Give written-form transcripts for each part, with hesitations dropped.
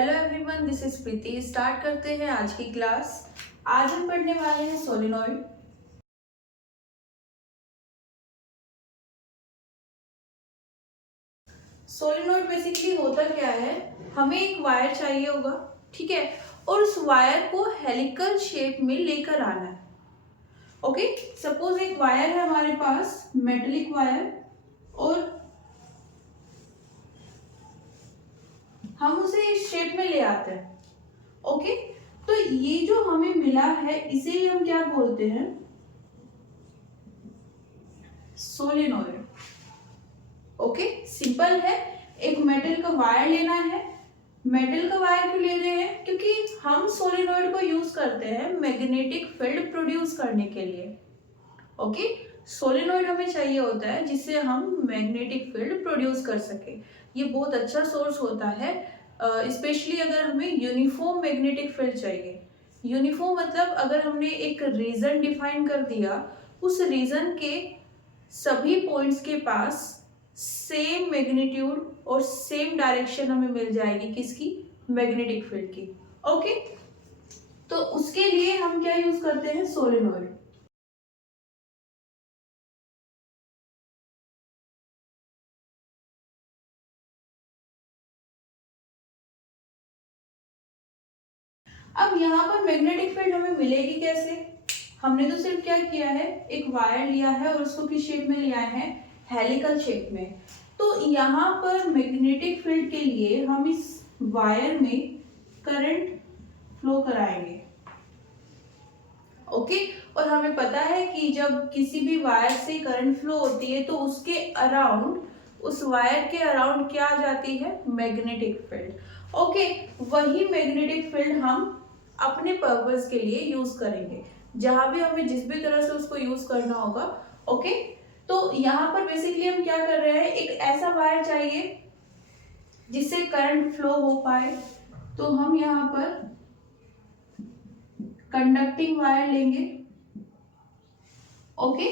Hello everyone, this is Preeti. Start करते हैं आज की क्लास। आज हम पढ़ने वाले हैं सोलेनॉइड। सोलेनॉइड बेसिकली होता क्या है, हमें एक वायर चाहिए होगा, ठीक है, और उस वायर को हेलिकल शेप में लेकर आना है। ओके, सपोज एक वायर है हमारे पास, मेटेलिक वायर, और हम उसे इस शेप में ले आते हैं। ओके, तो ये जो हमें मिला है इसे हम क्या बोलते हैं, सोलेनॉइड। ओके, सिंपल है। एक मेटल का वायर लेना है। मेटल का वायर क्यों ले रहे हैं, क्योंकि हम सोलेनॉइड को यूज करते हैं मैग्नेटिक फील्ड प्रोड्यूस करने के लिए। ओके, सोलेनॉइड हमें चाहिए होता है जिससे हम मैग्नेटिक फील्ड प्रोड्यूस कर सके। ये बहुत अच्छा सोर्स होता है, स्पेशली अगर हमें यूनिफॉर्म मैग्नेटिक फील्ड चाहिए। यूनिफॉर्म मतलब अगर हमने एक रीजन डिफाइन कर दिया, उस रीजन के सभी पॉइंट्स के पास सेम मैग्नीट्यूड और सेम डायरेक्शन हमें मिल जाएगी, किसकी, मैग्नेटिक फील्ड की। ओके, तो उसके लिए हम क्या यूज करते हैं, सोलेनॉइड। अब यहाँ पर मैग्नेटिक फील्ड हमें मिलेगी कैसे। हमने तो सिर्फ क्या किया है, एक वायर लिया है और उसको किस शेप में लिया है, हेलिकल शेप में। तो यहाँ पर मैग्नेटिक फील्ड के लिए हम इस वायर में करंट फ्लो कराएंगे। ओके, और हमें पता है कि जब किसी भी वायर से करंट फ्लो होती है तो उसके अराउंड, उस वायर के अराउंड क्या आ जाती है, मैग्नेटिक फील्ड। ओके, वही मैग्नेटिक फील्ड हम अपने पर्पस के लिए यूज करेंगे, जहां भी हमें जिस भी तरह से उसको यूज करना होगा। ओके, तो यहाँ पर बेसिकली हम क्या कर रहे हैं, एक ऐसा वायर चाहिए जिससे करंट फ्लो हो पाए। तो हम यहाँ पर कंडक्टिंग वायर लेंगे। ओके,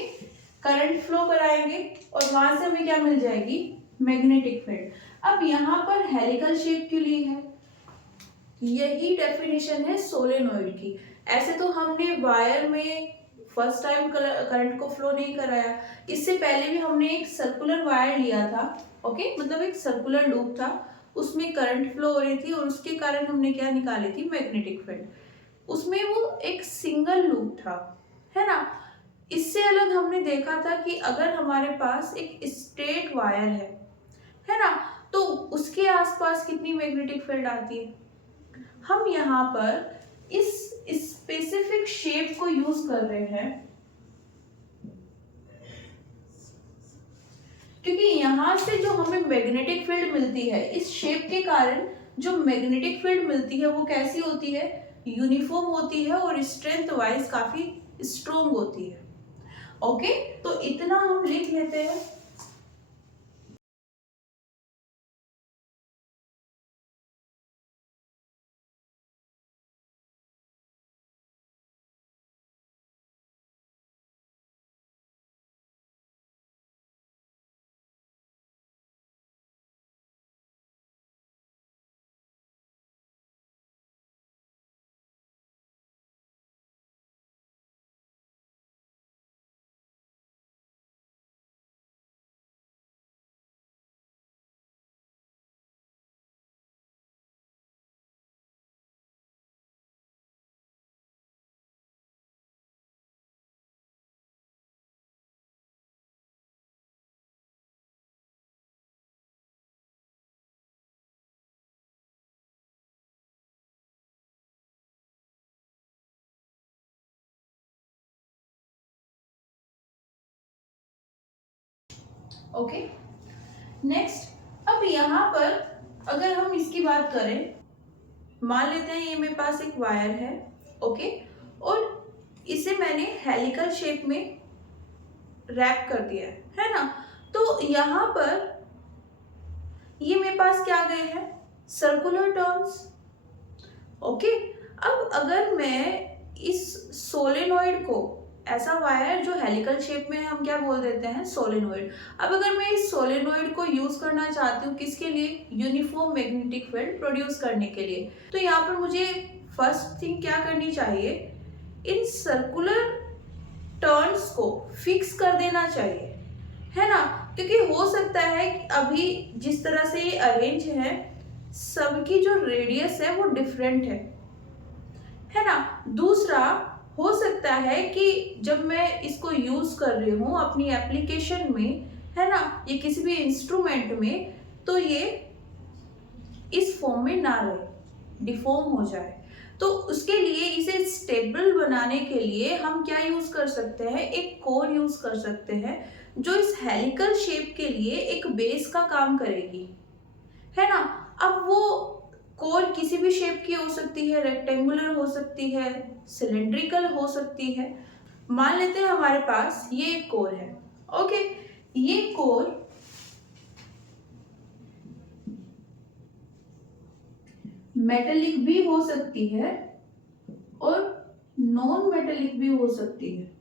करंट फ्लो कराएंगे और वहां से हमें क्या मिल जाएगी, मैग्नेटिक फील्ड। अब यहाँ पर हेलिकल शेप क्यों ली है, यही डेफिनेशन है सोलेनॉइड की। ऐसे तो हमने वायर में फर्स्ट टाइम करंट को फ्लो नहीं कराया, इससे पहले भी हमने एक सर्कुलर वायर लिया था। ओके, मतलब एक सर्कुलर लूप था, उसमें करंट फ्लो हो रही थी और उसके कारण हमने क्या निकाली थी, मैग्नेटिक फील्ड। उसमें वो एक सिंगल लूप था, है ना। इससे अलग हमने देखा था कि अगर हमारे पास एक स्ट्रेट वायर है ना, तो उसके आसपास कितनी मैग्नेटिक फील्ड आती है। हम यहाँ पर इस स्पेसिफिक शेप को यूज कर रहे हैं, क्योंकि यहाँ से जो हमें मैग्नेटिक फील्ड मिलती है, इस शेप के कारण जो मैग्नेटिक फील्ड मिलती है वो कैसी होती है, यूनिफॉर्म होती है और स्ट्रेंथ वाइज काफी स्ट्रोंग होती है। ओके, तो इतना हम लिख लेते हैं। ओके, नेक्स्ट, अब यहाँ पर अगर हम इसकी बात करें, मान लेते हैं ये मेरे पास एक वायर है। ओके, और इसे मैंने हेलिकल शेप में रैप कर दिया है ना। तो यहाँ पर ये मेरे पास क्या गए हैं, सर्कुलर टर्म्स। ओके, अब अगर मैं इस सोलेनॉइड को ऐसा वायर जो हेलिकल शेप में है हम क्या बोल देते हैं, सोलेनोइड। अब अगर मैं इस सोलेनोइड को यूज करना चाहती हूँ किसके लिए, यूनिफॉर्म मैग्नेटिक फील्ड प्रोड्यूस करने के लिए, तो यहाँ पर मुझे फर्स्ट थिंग क्या करनी चाहिए, इन सर्कुलर टर्न्स को फिक्स कर देना चाहिए, है ना। क्योंकि हो सकता है कि अभी जिस तरह से ये अरेंज है सबकी जो रेडियस है वो डिफरेंट है ना। दूसरा हो सकता है कि जब मैं इसको यूज कर रही हूँ अपनी एप्लीकेशन में, है ना, ये किसी भी इंस्ट्रूमेंट में, तो ये इस फॉर्म में ना रहे, डिफॉर्म हो जाए। तो उसके लिए इसे स्टेबल बनाने के लिए हम क्या यूज कर सकते हैं, एक कोर यूज कर सकते हैं जो इस हेलिकल शेप के लिए एक बेस का काम करेगी, है ना। अब वो कोर किसी भी शेप की हो सकती है, रेक्टेंगुलर हो सकती है, सिलेंड्रिकल हो सकती है। मान लेते हैं हमारे पास ये एक कोर है, ओके। ये कोर मेटेलिक भी हो सकती है और नॉन मेटेलिक भी हो सकती है,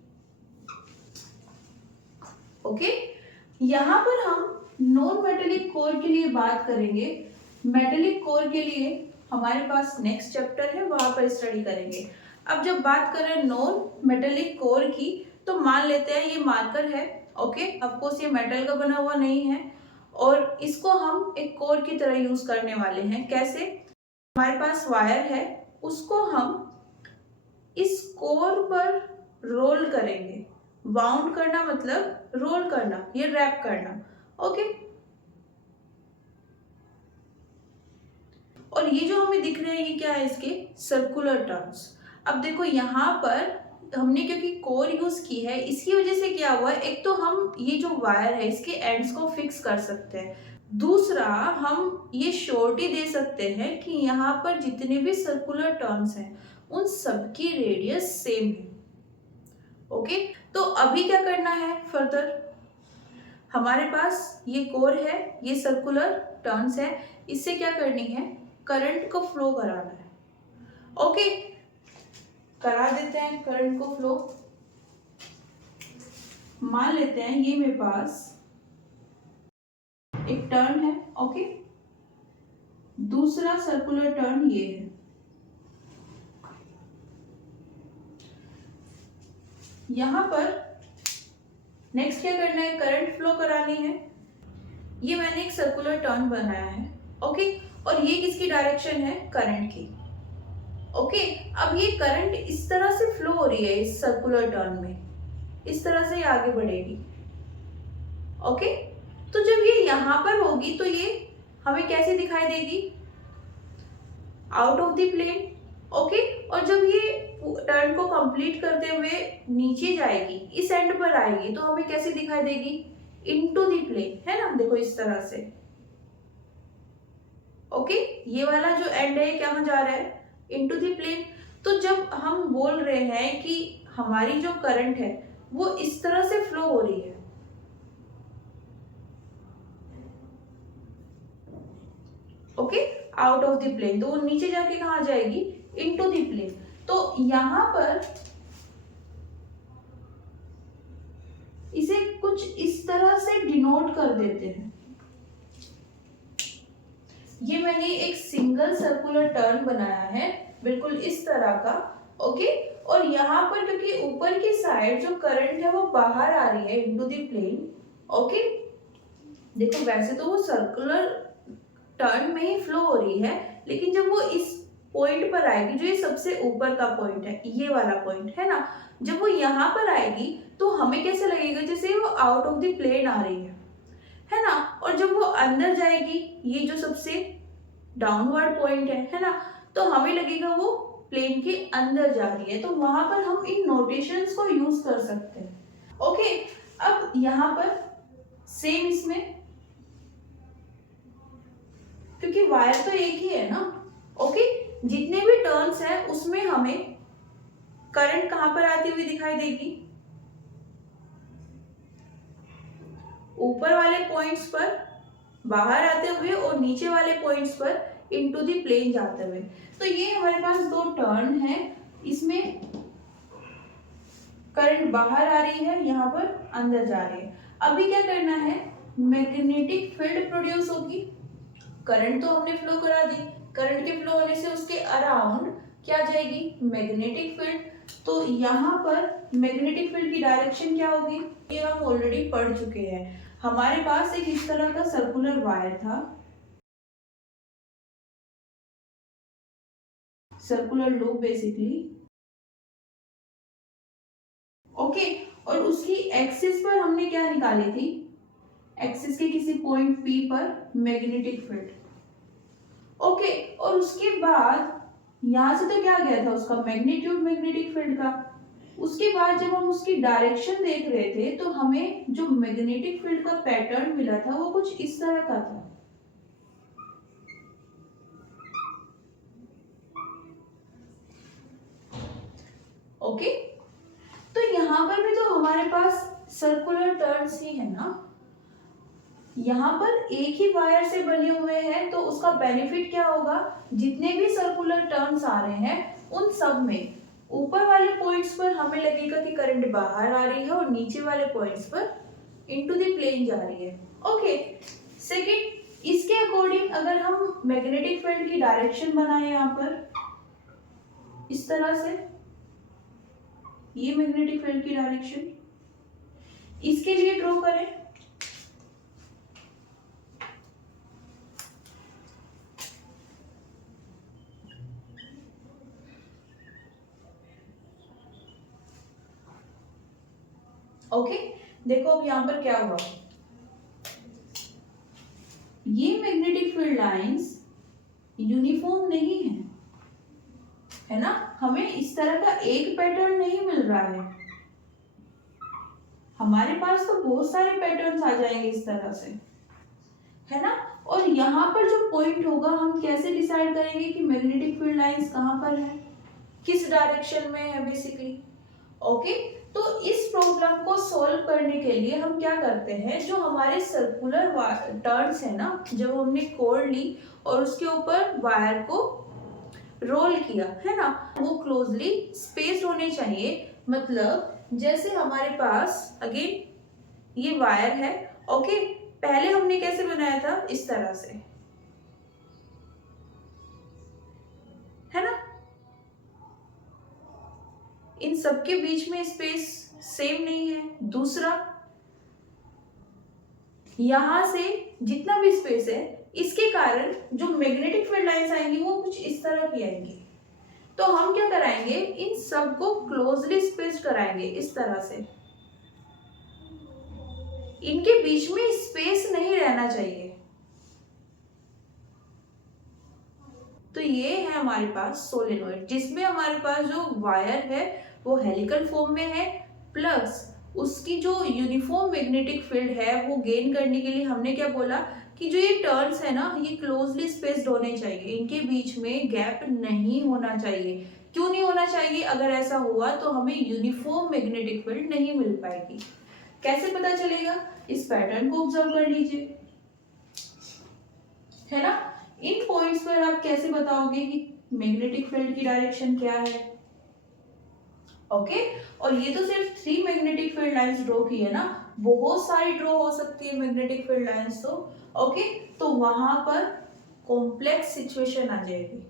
ओके। यहां पर हम नॉन मेटेलिक कोर के लिए बात करेंगे, मेटेलिक कोर के लिए हमारे पास नेक्स्ट चैप्टर है, वहां पर स्टडी करेंगे। अब जब बात करें नॉन मेटेलिक कोर की, तो मान लेते हैं ये मार्कर है, ओके। ऑफ कोर्स ये मेटल का बना हुआ नहीं है और इसको हम एक कोर की तरह यूज करने वाले हैं। कैसे, हमारे पास वायर है, उसको हम इस कोर पर रोल करेंगे। बाउंड करना मतलब रोल करना, ये रैप करना, ओके। और ये जो हमें दिख रहे हैं ये क्या है, इसके सर्कुलर टर्न्स। अब देखो यहाँ पर हमने क्योंकि कोर यूज की है, इसकी वजह से क्या हुआ है, एक तो हम ये जो वायर है इसके एंड्स को फिक्स कर सकते हैं, दूसरा हम ये श्योरिटी दे सकते हैं कि यहाँ पर जितने भी सर्कुलर टर्न्स हैं उन सबकी रेडियस सेम है, ओके। तो अभी क्या करना है फर्दर, हमारे पास ये कोर है, ये सर्कुलर टर्न्स है, इससे क्या करनी है, करंट को फ्लो कराना है, ओके। करा देते हैं करंट को फ्लो। मान लेते हैं ये मेरे पास एक टर्न है, ओके, दूसरा सर्कुलर टर्न ये है। यहां पर नेक्स्ट क्या करना है, करंट फ्लो करानी है। ये मैंने एक सर्कुलर टर्न बनाया है, ओके, और ये किसकी डायरेक्शन है, करंट की, ओके। अब ये करंट इस तरह से फ्लो हो रही है इस सर्कुलर टर्न में, इस तरह से आगे बढ़ेगी, ओके। तो जब ये यहां पर होगी तो ये हमें कैसे दिखाई देगी, out of the plane, okay. और जब ये टर्न को कंप्लीट करते हुए नीचे जाएगी, इस एंड पर आएगी, तो हमें कैसे दिखाई देगी, इनटू द प्लेन, है ना, देखो इस तरह से, ओके। ये वाला जो एंड है कहाँ जा रहा है, इनटू द प्लेन। तो जब हम बोल रहे हैं कि हमारी जो करंट है वो इस तरह से फ्लो हो रही है, okay, out of the plane, तो वो नीचे जाके कहाँ जाएगी, इनटू द प्लेन। तो यहां पर इसे कुछ इस तरह से डिनोट कर देते हैं। ये मैंने एक सिंगल सर्कुलर टर्न बनाया है बिल्कुल इस तरह का, ओके। और यहाँ पर क्योंकि ऊपर की साइड जो करंट है वो बाहर आ रही है इनटू द प्लेन, ओके। देखो वैसे तो वो सर्कुलर टर्न में ही फ्लो हो रही है, लेकिन जब वो इस पॉइंट पर आएगी, जो ये सबसे ऊपर का पॉइंट है, ये वाला पॉइंट है ना, जब वो यहाँ पर आएगी तो हमें कैसे लगेगा जैसे वो आउट ऑफ द प्लेन आ रही है ना। और जब वो अंदर जाएगी, ये जो सबसे डाउनवर्ड पॉइंट है ना, तो हमें लगेगा वो प्लेन के अंदर जा रही है। तो वहां पर हम इन नोटेशंस को यूज कर सकते हैं, ओके। अब यहाँ पर सेम इसमें क्योंकि वायर तो एक ही है ना, ओके, जितने भी टर्न्स हैं उसमें हमें करंट कहां पर आती हुई दिखाई देगी, ऊपर वाले पॉइंट्स पर बाहर आते हुए और नीचे वाले पॉइंट्स पर इनटू द प्लेन जाते हुए। तो ये हमारे पास दो टर्न है, इसमें करंट बाहर आ रही है, यहाँ पर अंदर जा रही है। अभी क्या करना है, मैग्नेटिक फील्ड प्रोड्यूस होगी। करंट तो हमने फ्लो करा दी, करंट के फ्लो होने से उसके अराउंड क्या जाएगी, मैग्नेटिक फील्ड। तो यहाँ पर मैग्नेटिक फील्ड की डायरेक्शन क्या होगी, ये हम ऑलरेडी पढ़ चुके हैं। हमारे पास एक इस तरह का सर्कुलर वायर था, सर्कुलर लूप बेसिकली, ओके। और उसकी एक्सिस पर हमने क्या निकाली थी, एक्सिस के किसी पॉइंट P पर मैग्नेटिक फील्ड, ओके। और उसके बाद यहां से तो क्या गया था, उसका मैग्नीट्यूड मैग्नेटिक फील्ड का। उसके बाद जब हम उसकी डायरेक्शन देख रहे थे तो हमें जो मैग्नेटिक फील्ड का पैटर्न मिला था वो कुछ इस तरह का था, ओके। तो यहाँ पर भी तो हमारे पास सर्कुलर टर्न्स ही है ना, यहाँ पर एक ही वायर से बने हुए हैं, तो उसका बेनिफिट क्या होगा, जितने भी सर्कुलर टर्न्स आ रहे हैं उन सब में ऊपर वाले पॉइंट्स पर हमें लगेगा कि करंट बाहर आ रही है और नीचे वाले पॉइंट्स पर इनटू द प्लेन जा रही है, ओके। सेकंड, इसके अकॉर्डिंग अगर हम मैग्नेटिक फील्ड की डायरेक्शन बनाए यहाँ पर इस तरह से, ये मैग्नेटिक फील्ड की डायरेक्शन इसके लिए ड्रॉ करें, ओके। देखो अब यहाँ पर क्या हुआ, ये मैग्नेटिक फील्ड लाइंस यूनिफॉर्म नहीं है ना, हमें इस तरह का एक पैटर्न नहीं मिल रहा है, हमारे पास तो बहुत सारे पैटर्न्स आ जाएंगे इस तरह से, है ना। और यहाँ पर जो पॉइंट होगा हम कैसे डिसाइड करेंगे कि मैग्नेटिक फील्ड लाइंस कहाँ पर है, किस डायरेक्शन में है बेसिकली, ओके। तो इस प्रॉब्लम को सॉल्व करने के लिए हम क्या करते हैं, जो हमारे सर्कुलर टर्न्स है ना, जब हमने कॉर्ड ली और उसके ऊपर वायर को रोल किया है ना, वो क्लोजली स्पेस्ड होने चाहिए। मतलब जैसे हमारे पास अगेन ये वायर है, ओके। पहले हमने कैसे बनाया था, इस तरह से, है ना, इन सबके बीच में स्पेस सेम नहीं है। दूसरा, यहां से जितना भी स्पेस है इसके कारण जो मैग्नेटिक फील्ड लाइंस आएंगी वो कुछ इस तरह की आएंगी, तो हम क्या कराएंगे, इन सबको क्लोजली स्पेस्ड कराएंगे इस तरह से, इनके बीच में स्पेस नहीं रहना चाहिए। तो ये है हमारे पास सोलेनोइड, जिसमें हमारे पास जो वायर है वो हेलिकल फॉर्म में है, प्लस उसकी जो यूनिफॉर्म मैग्नेटिक फील्ड है वो गेन करने के लिए हमने क्या बोला कि जो ये टर्न्स है ना ये क्लोजली स्पेस्ड होने चाहिए, इनके बीच में गैप नहीं होना चाहिए। क्यों नहीं होना चाहिए, अगर ऐसा हुआ तो हमें यूनिफॉर्म मैग्नेटिक फील्ड नहीं मिल पाएगी। कैसे पता चलेगा, इस पैटर्न को ऑब्जर्व कर लीजिए, है ना। इन पॉइंट्स पर आप कैसे बताओगे कि मैग्नेटिक फील्ड की डायरेक्शन क्या है, ओके। और ये तो सिर्फ 3 मैग्नेटिक फील्ड लाइंस ड्रॉ की है ना, बहुत सारी ड्रॉ हो सकती है मैग्नेटिक फील्ड लाइंस, तो ओके। तो वहां पर कॉम्प्लेक्स सिचुएशन आ जाएगी,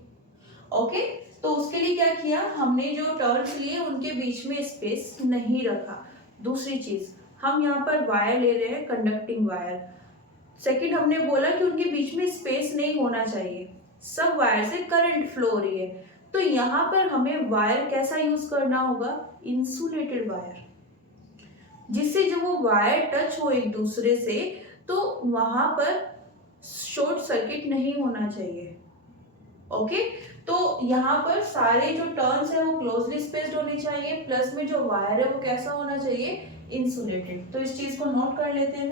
ओके। तो उसके लिए क्या किया हमने, जो टर्न्स लिए उनके बीच में स्पेस नहीं रखा। दूसरी चीज, हम यहाँ पर वायर ले रहे हैं, कंडक्टिंग वायर। सेकंड, हमने बोला कि उनके बीच में स्पेस नहीं होना चाहिए, सब वायर से करंट फ्लो हो रही है, तो यहाँ पर हमें वायर कैसा यूज करना होगा, इंसुलेटेड वायर, जिससे जब वो वायर टच हो एक दूसरे से तो वहां पर शॉर्ट सर्किट नहीं होना चाहिए, ओके। तो यहाँ पर सारे जो टर्न्स है वो क्लोजली स्पेस्ड होने चाहिए, प्लस में जो वायर है वो कैसा होना चाहिए, इंसुलेटेड। तो इस चीज को नोट कर लेते हैं।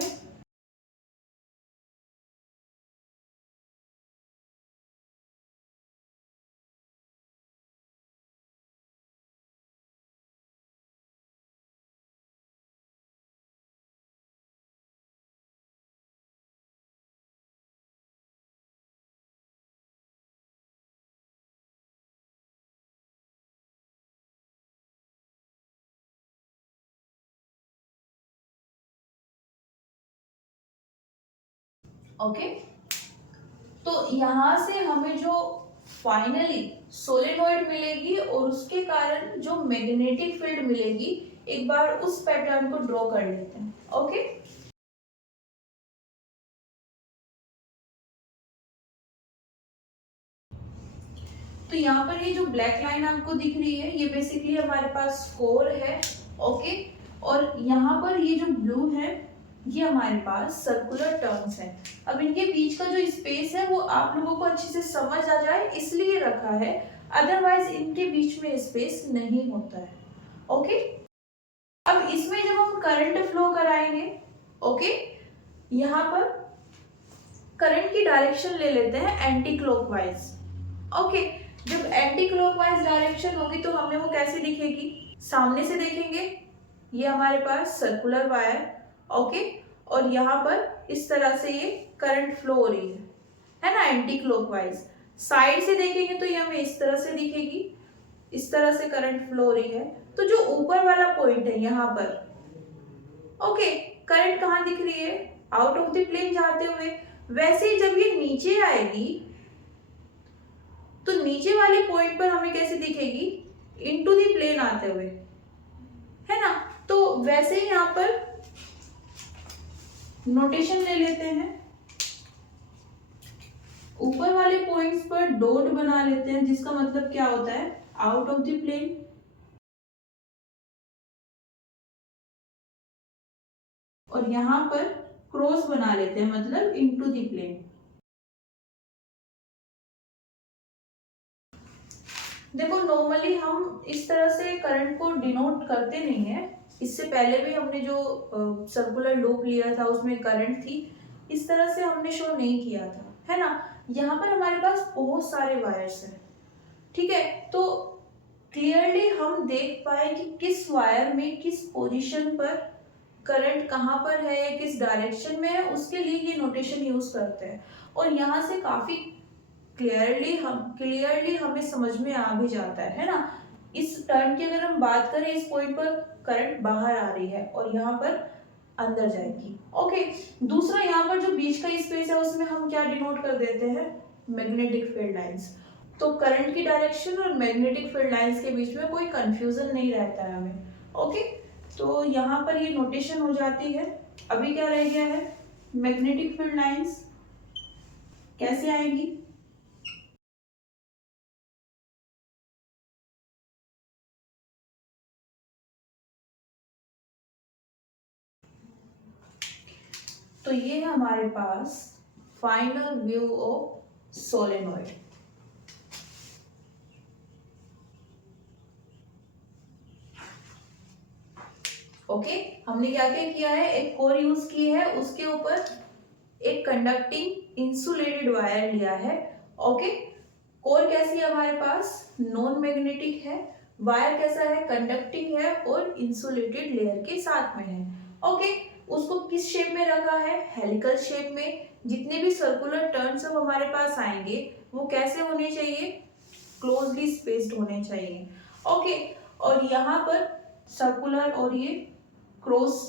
ओके, तो यहाँ से हमें जो फाइनली सोलेनोइड मिलेगी और उसके कारण जो मैग्नेटिक फील्ड मिलेगी, एक बार उस पैटर्न को ड्रॉ कर लेते हैं। ओके, तो यहाँ पर ये जो ब्लैक लाइन आपको दिख रही है, ये बेसिकली हमारे पास कोर है। ओके, और यहाँ पर ये जो ब्लू है, ये हमारे पास सर्कुलर टर्न्स है। अब इनके बीच का जो स्पेस है वो आप लोगों को अच्छे से समझ आ जाए इसलिए रखा है, अदरवाइज इनके बीच में स्पेस नहीं होता है। ओके, अब इसमें जब हम करंट फ्लो कराएंगे, ओके, यहाँ पर करंट की डायरेक्शन ले लेते हैं एंटी क्लॉकवाइज। ओके, जब एंटी क्लॉकवाइज डायरेक्शन होगी तो हमें वो कैसे दिखेगी, सामने से देखेंगे, ये हमारे पास सर्कुलर वायर, ओके, और यहाँ पर इस तरह से ये करंट फ्लो हो रही है ना, एंटी क्लॉकवाइज। साइड से देखेंगे तो ये हमें इस तरह से दिखेगी, इस तरह से करंट फ्लो हो रही है। तो जो ऊपर वाला पॉइंट है यहाँ पर, ओके, करंट कहाँ दिख रही है, आउट ऑफ द प्लेन जाते हुए। वैसे ही जब ये नीचे आएगी तो नीचे वाले पॉइंट पर हमें कैसे दिखेगी, इनटू द प्लेन आते हुए, है ना। तो वैसे ही यहाँ पर नोटेशन ले लेते हैं, ऊपर वाले पॉइंट्स पर डॉट बना लेते हैं, जिसका मतलब क्या होता है, आउट ऑफ द प्लेन। और यहाँ पर क्रॉस बना लेते हैं, मतलब इनटू द प्लेन। देखो नॉर्मली हम इस तरह से करंट को डिनोट करते नहीं है, इससे पहले भी हमने जो सर्कुलर लूप लिया था उसमें करंट थी, इस तरह से हमने शो नहीं किया था, है ना। यहाँ पर हमारे पास बहुत सारे वायर्स हैं, ठीक है, तो क्लियरली हम देख पाए कि किस वायर में किस पोजीशन पर करंट कहाँ पर है, किस डायरेक्शन में है, उसके लिए ये नोटेशन यूज करते हैं। और यहाँ से काफी क्लियरली हमें समझ में आ भी जाता है ना। इस टर्न की अगर हम बात करें, इस पॉइंट पर करंट बाहर आ रही है और यहाँ पर अंदर जाएगी। ओके, दूसरा यहाँ पर जो बीच का स्पेस है उसमें हम क्या डिनोट कर देते हैं, मैग्नेटिक फील्ड लाइंस। तो करंट की डायरेक्शन और मैग्नेटिक फील्ड लाइंस के बीच में कोई कंफ्यूजन नहीं रहता है हमें। ओके, तो यहाँ पर ये नोटेशन हो जाती है। अभी क्या रह गया है, मैग्नेटिक फील्ड लाइंस कैसे आएगी, तो ये है हमारे पास final view of solenoid. Okay, हमने क्या क्या किया है, एक कोर यूज की है, उसके ऊपर एक कंडक्टिंग इंसुलेटेड वायर लिया है। ओके, कोर कैसी है हमारे पास, नॉन मैग्नेटिक है, वायर कैसा है, कंडक्टिंग है और इंसुलेटेड लेयर के साथ में है। ओके, उसको किस शेप में रखा है, हेलिकल शेप में। जितने भी सर्कुलर टर्न्स अब हमारे पास आएंगे वो कैसे होने चाहिए, क्लोजली स्पेस्ड होने चाहिए। ओके, और यहाँ पर सर्कुलर और ये क्रॉस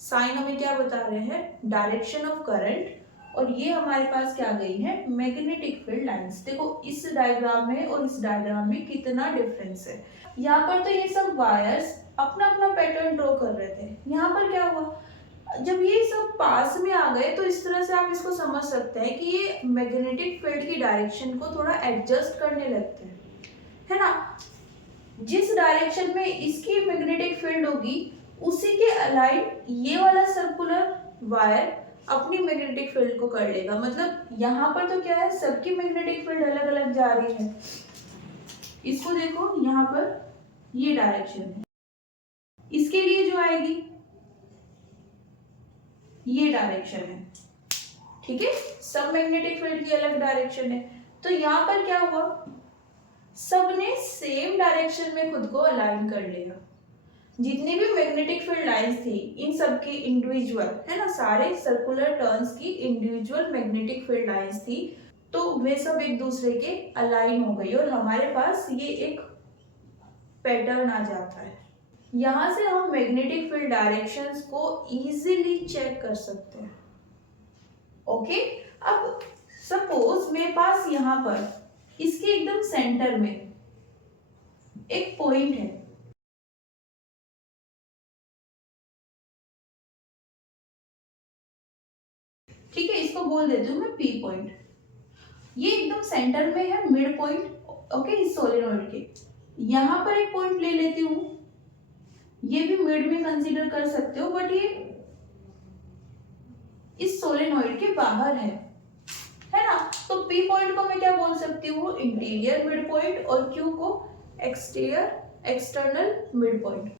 साइन हमें क्या बता रहे हैं, डायरेक्शन ऑफ करंट। और ये हमारे पास क्या गई है, मैग्नेटिक फील्ड लाइंस। देखो इस डायग्राम में और इस डायग्राम में कितना डिफरेंस है। यहाँ पर तो ये सब वायर्स अपना अपना पैटर्न ड्रॉ कर रहे थे, यहाँ पर क्या हुआ, जब ये सब पास में आ गए तो इस तरह से आप इसको समझ सकते हैं कि ये मैग्नेटिक फील्ड की डायरेक्शन को थोड़ा एडजस्ट करने लगते हैं, है ना। जिस डायरेक्शन में इसकी मैग्नेटिक फील्ड होगी उसी के अलाइन ये वाला सर्कुलर वायर अपनी मैग्नेटिक फील्ड को कर लेगा। मतलब यहाँ पर तो क्या है, सबकी मैग्नेटिक फील्ड अलग अलग जा रही है। इसको देखो, यहाँ पर ये डायरेक्शन है, इसके लिए जो आएगी ये डायरेक्शन है, ठीक है, सब मैग्नेटिक फील्ड की अलग डायरेक्शन है। तो यहाँ पर क्या हुआ, सबने सेम डायरेक्शन में खुद को अलाइन कर लिया। जितनी भी मैग्नेटिक फील्ड लाइंस थी इन सब की इंडिविजुअल, है ना, सारे सर्कुलर टर्न्स की इंडिविजुअल मैग्नेटिक फील्ड लाइंस थी, तो वे सब एक दूसरे के अलाइन हो गई और हमारे पास ये एक पैटर्न आ जाता है। यहाँ से हम मैग्नेटिक फील्ड डायरेक्शंस को इजीली चेक कर सकते हैं। ओके, अब सपोज मेरे पास यहाँ पर इसके एकदम सेंटर में एक पॉइंट है, ठीक है, इसको बोल देती हूँ मैं पी पॉइंट। ये एकदम सेंटर में है, मिड पॉइंट, ओके, इस सोलेनोइड के। यहाँ पर एक पॉइंट ले लेती हूँ, ये भी मिड में कंसीडर कर सकते हो, बट ये इस सोलेनोइड के बाहर है ना। तो पी पॉइंट को मैं क्या बोल सकती हूँ, इंटीरियर मिड पॉइंट, और क्यू को एक्सटीरियर एक्सटर्नल मिड पॉइंट।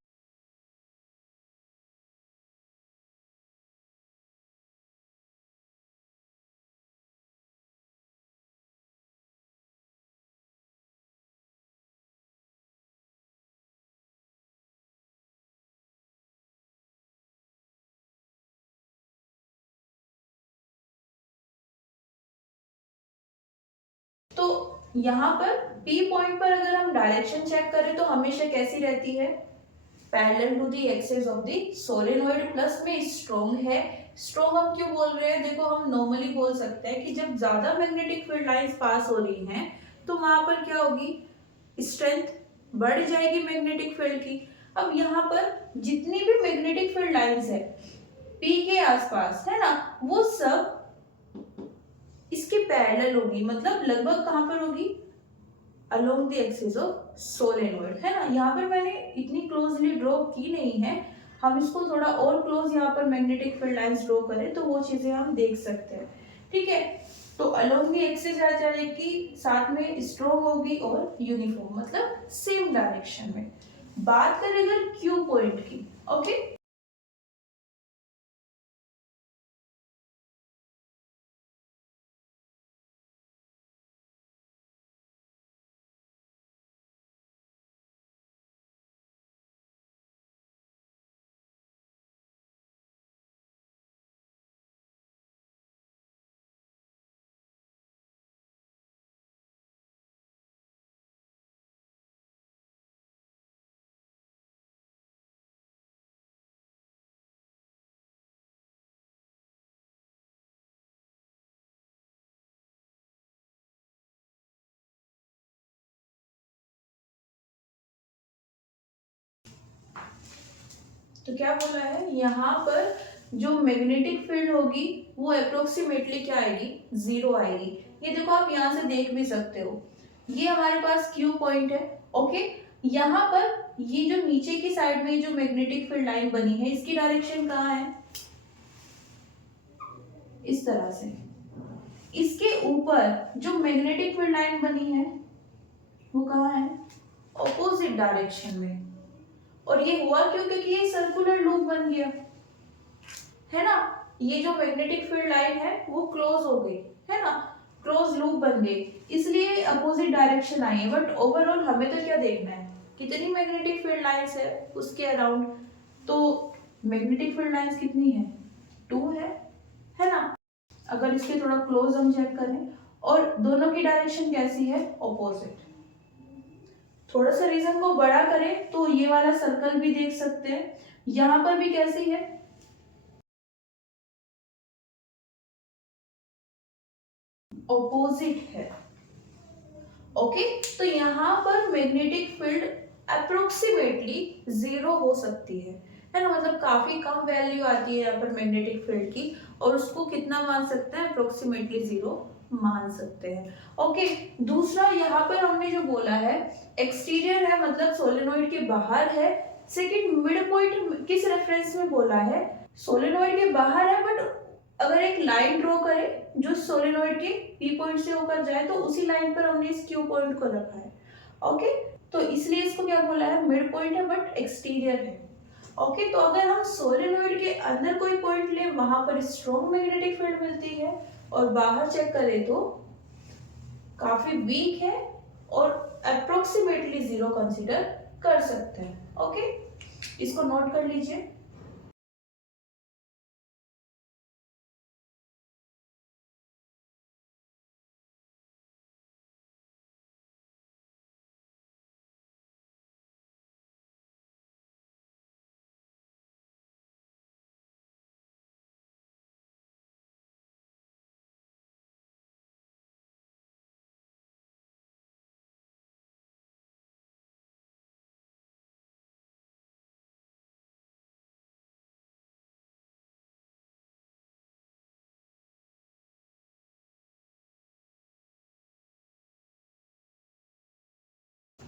तो यहाँ पर P पॉइंट पर अगर हम डायरेक्शन चेक करें तो हमेशा कैसी रहती है, parallel to the axis of the solenoid, plus में स्ट्रॉन्ग है। स्ट्रॉन्ग हम क्यों बोल रहे हैं, देखो हम नॉर्मली बोल सकते हैं कि जब ज्यादा मैग्नेटिक फील्ड लाइंस पास हो रही हैं तो वहां पर क्या होगी, स्ट्रेंथ बढ़ जाएगी मैग्नेटिक फील्ड की। अब यहाँ पर जितनी भी मैग्नेटिक फील्ड लाइंस है P के आसपास, है ना, वो सब इसके पैरेलल होगी, मतलब लगभग कहां पर होगी, along the axis of solenoid, है ना। यहाँ पर मैंने इतनी क्लोजली ड्रॉ की नहीं है, हम इसको थोड़ा और क्लोज यहाँ पर मैग्नेटिक फील्ड लाइंस ड्रॉ करें तो वो चीजें हम देख सकते हैं, ठीक है। तो अलोंग द एक्सिस आ जाएगी, साथ में स्ट्रॉन्ग होगी और यूनिफॉर्म, मतलब सेम डायरेक्शन में। बात करें अगर क्यू पॉइंट की, ओके, तो क्या बोला है यहाँ पर, जो मैग्नेटिक फील्ड होगी वो अप्रोक्सीमेटली क्या आएगी, जीरो आएगी। ये देखो आप यहाँ से देख भी सकते हो, ये हमारे पास क्यू पॉइंट है, ओके। यहाँ पर ये जो नीचे की साइड में जो मैग्नेटिक फील्ड लाइन बनी है इसकी डायरेक्शन कहाँ है, इस तरह से। इसके ऊपर जो मैग्नेटिक फील्ड लाइन बनी है वो कहाँ है, ऑपोजिट डायरेक्शन में। और ये हुआ क्यों, क्योंकि ये सर्कुलर लूप बन गया, है ना। ये जो मैग्नेटिक फील्ड लाइन है वो क्लोज हो गई, है ना, क्लोज लूप बन गई, इसलिए अपोजिट डायरेक्शन आई है। बट ओवरऑल हमें तो क्या देखना है, कितनी मैग्नेटिक फील्ड लाइंस है उसके अराउंड। तो मैग्नेटिक फील्ड लाइंस कितनी है, 2 है ना। अगर इसके थोड़ा क्लोज हम चेक करें, और दोनों की डायरेक्शन कैसी है, ऑपोजिट। थोड़ा सा रीजन को बड़ा करें तो ये वाला सर्कल भी देख सकते हैं, यहाँ पर भी कैसी है, ऑपोजिट है, ओके। तो यहाँ पर मैग्नेटिक फील्ड अप्रोक्सीमेटली जीरो हो सकती है ना, मतलब काफी कम वैल्यू आती है यहाँ पर मैग्नेटिक फील्ड की, और उसको कितना मान सकते हैं, अप्रोक्सीमेटली जीरो मान सकते हैं, ओके। दूसरा यहाँ पर हमने जो बोला है एक्सटीरियर है, मतलब सोलेनोइड के बाहर है। सेकंड, मिड पॉइंट किस रेफरेंस में बोला है, सोलेनोइड के बाहर है, बट अगर एक लाइन ड्रॉ करें जो सोलेनोइड के पी पॉइंट से होकर जाए तो उसी लाइन पर हमने इस क्यू पॉइंट को रखा है, ओके। तो इसलिए इसको क्या बोला है, मिड पॉइंट है बट एक्सटीरियर है, ओके। तो अगर हम सोलेनोइड के अंदर कोई पॉइंट ले वहां पर स्ट्रॉन्ग मैग्नेटिक फील्ड मिलती है, और बाहर चेक करें तो काफी वीक है, और अप्रोक्सीमेटली जीरो कंसीडर कर सकते हैं, ओके। इसको नोट कर लीजिए।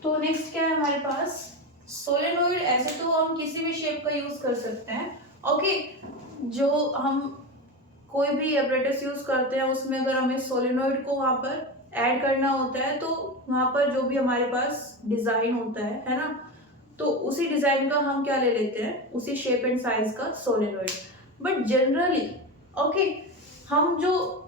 तो नेक्स्ट क्या है हमारे पास, सोलेनोइड। ऐसे तो हम किसी भी शेप का यूज कर सकते हैं, ओके। जो हम कोई भी एपरेटस यूज करते हैं उसमें अगर हमें सोलेनोइड को वहां पर ऐड करना होता है तो वहां पर जो भी हमारे पास डिजाइन होता है ना, तो उसी डिजाइन का हम क्या ले लेते हैं, उसी शेप एंड साइज का सोलेनोइड। बट जनरली ओके, हम जो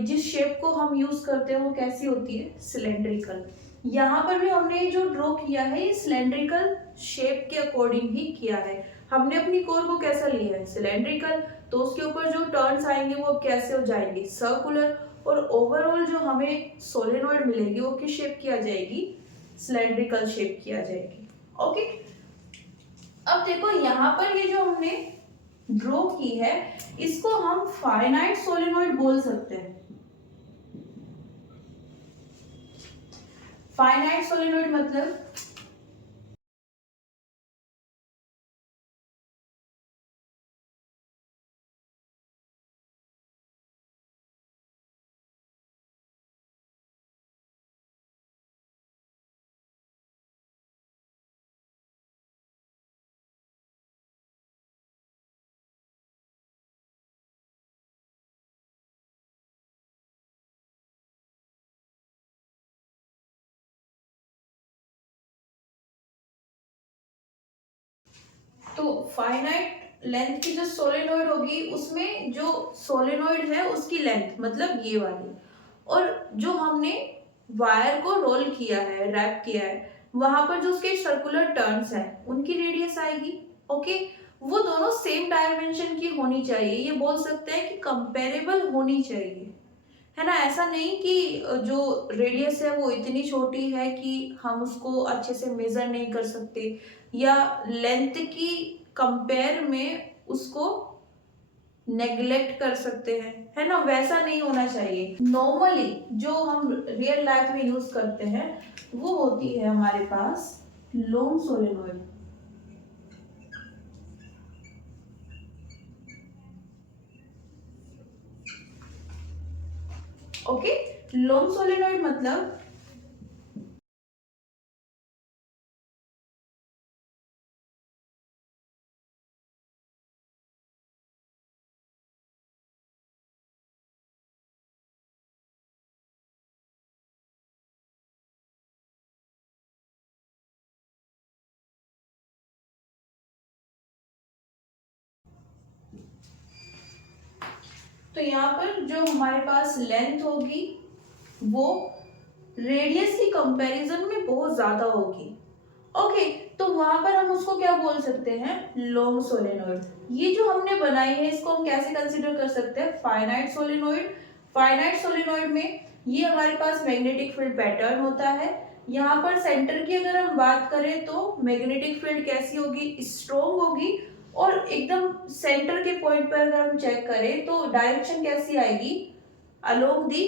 जिस शेप को हम यूज करते हैं वो कैसी होती है, सिलेंड्रिकल। यहाँ पर भी हमने जो ड्रॉ किया है ये सिलेंड्रिकल शेप के अकॉर्डिंग ही किया है। हमने अपनी कोर को कैसा लिया है, सिलेंड्रिकल, तो उसके ऊपर जो टर्न्स आएंगे वो कैसे हो जाएंगे, सर्कुलर। और ओवरऑल जो हमें सोलेनोइड मिलेगी वो किस शेप की आ जाएगी, सिलेंड्रिकल शेप की आ जाएगी, ओके। अब देखो यहाँ पर ये जो हमने ड्रॉ की है इसको हम फाइनाइट सोलेनोइड बोल सकते हैं। फाइनाइट सोलेनोइड मतलब तो फाइनाइट लेंथ की जो सोलेनोइड होगी उसमें जो सोलेनोइड है उसकी लेंथ मतलब ये वाली, और जो हमने वायर को रोल किया है, रैप किया है, वहां पर जो उसके सर्कुलर टर्न्स हैं उनकी रेडियस आएगी, ओके। वो दोनों सेम डायमेंशन की होनी चाहिए, ये बोल सकते हैं कि कंपेरेबल होनी चाहिए, है ना। ऐसा नहीं कि जो रेडियस है वो इतनी छोटी है कि हम उसको अच्छे से मेजर नहीं कर सकते, या लेंथ की कंपेयर में उसको नेग्लेक्ट कर सकते हैं, है ना। वैसा नहीं होना चाहिए। नॉर्मली जो हम रियल लाइफ में यूज करते हैं वो होती है हमारे पास long solenoid, okay. Long solenoid मतलब तो यहाँ पर जो हमारे पास लेंथ होगी वो रेडियस की कंपैरिजन में बहुत ज्यादा होगी, ओके। तो वहां पर हम उसको क्या बोल सकते हैं, लॉन्ग सोलेनोइड। ये जो हमने बनाई है इसको हम कैसे कंसीडर कर सकते हैं, फाइनाइट सोलेनोइड। फाइनाइट सोलेनोइड में ये हमारे पास मैग्नेटिक फील्ड पैटर्न होता है। यहाँ पर सेंटर की अगर हम बात करें तो मैग्नेटिक फील्ड कैसी होगी, स्ट्रोंग होगी। और एकदम सेंटर के पॉइंट पर अगर हम चेक करें तो डायरेक्शन कैसी आएगी, along the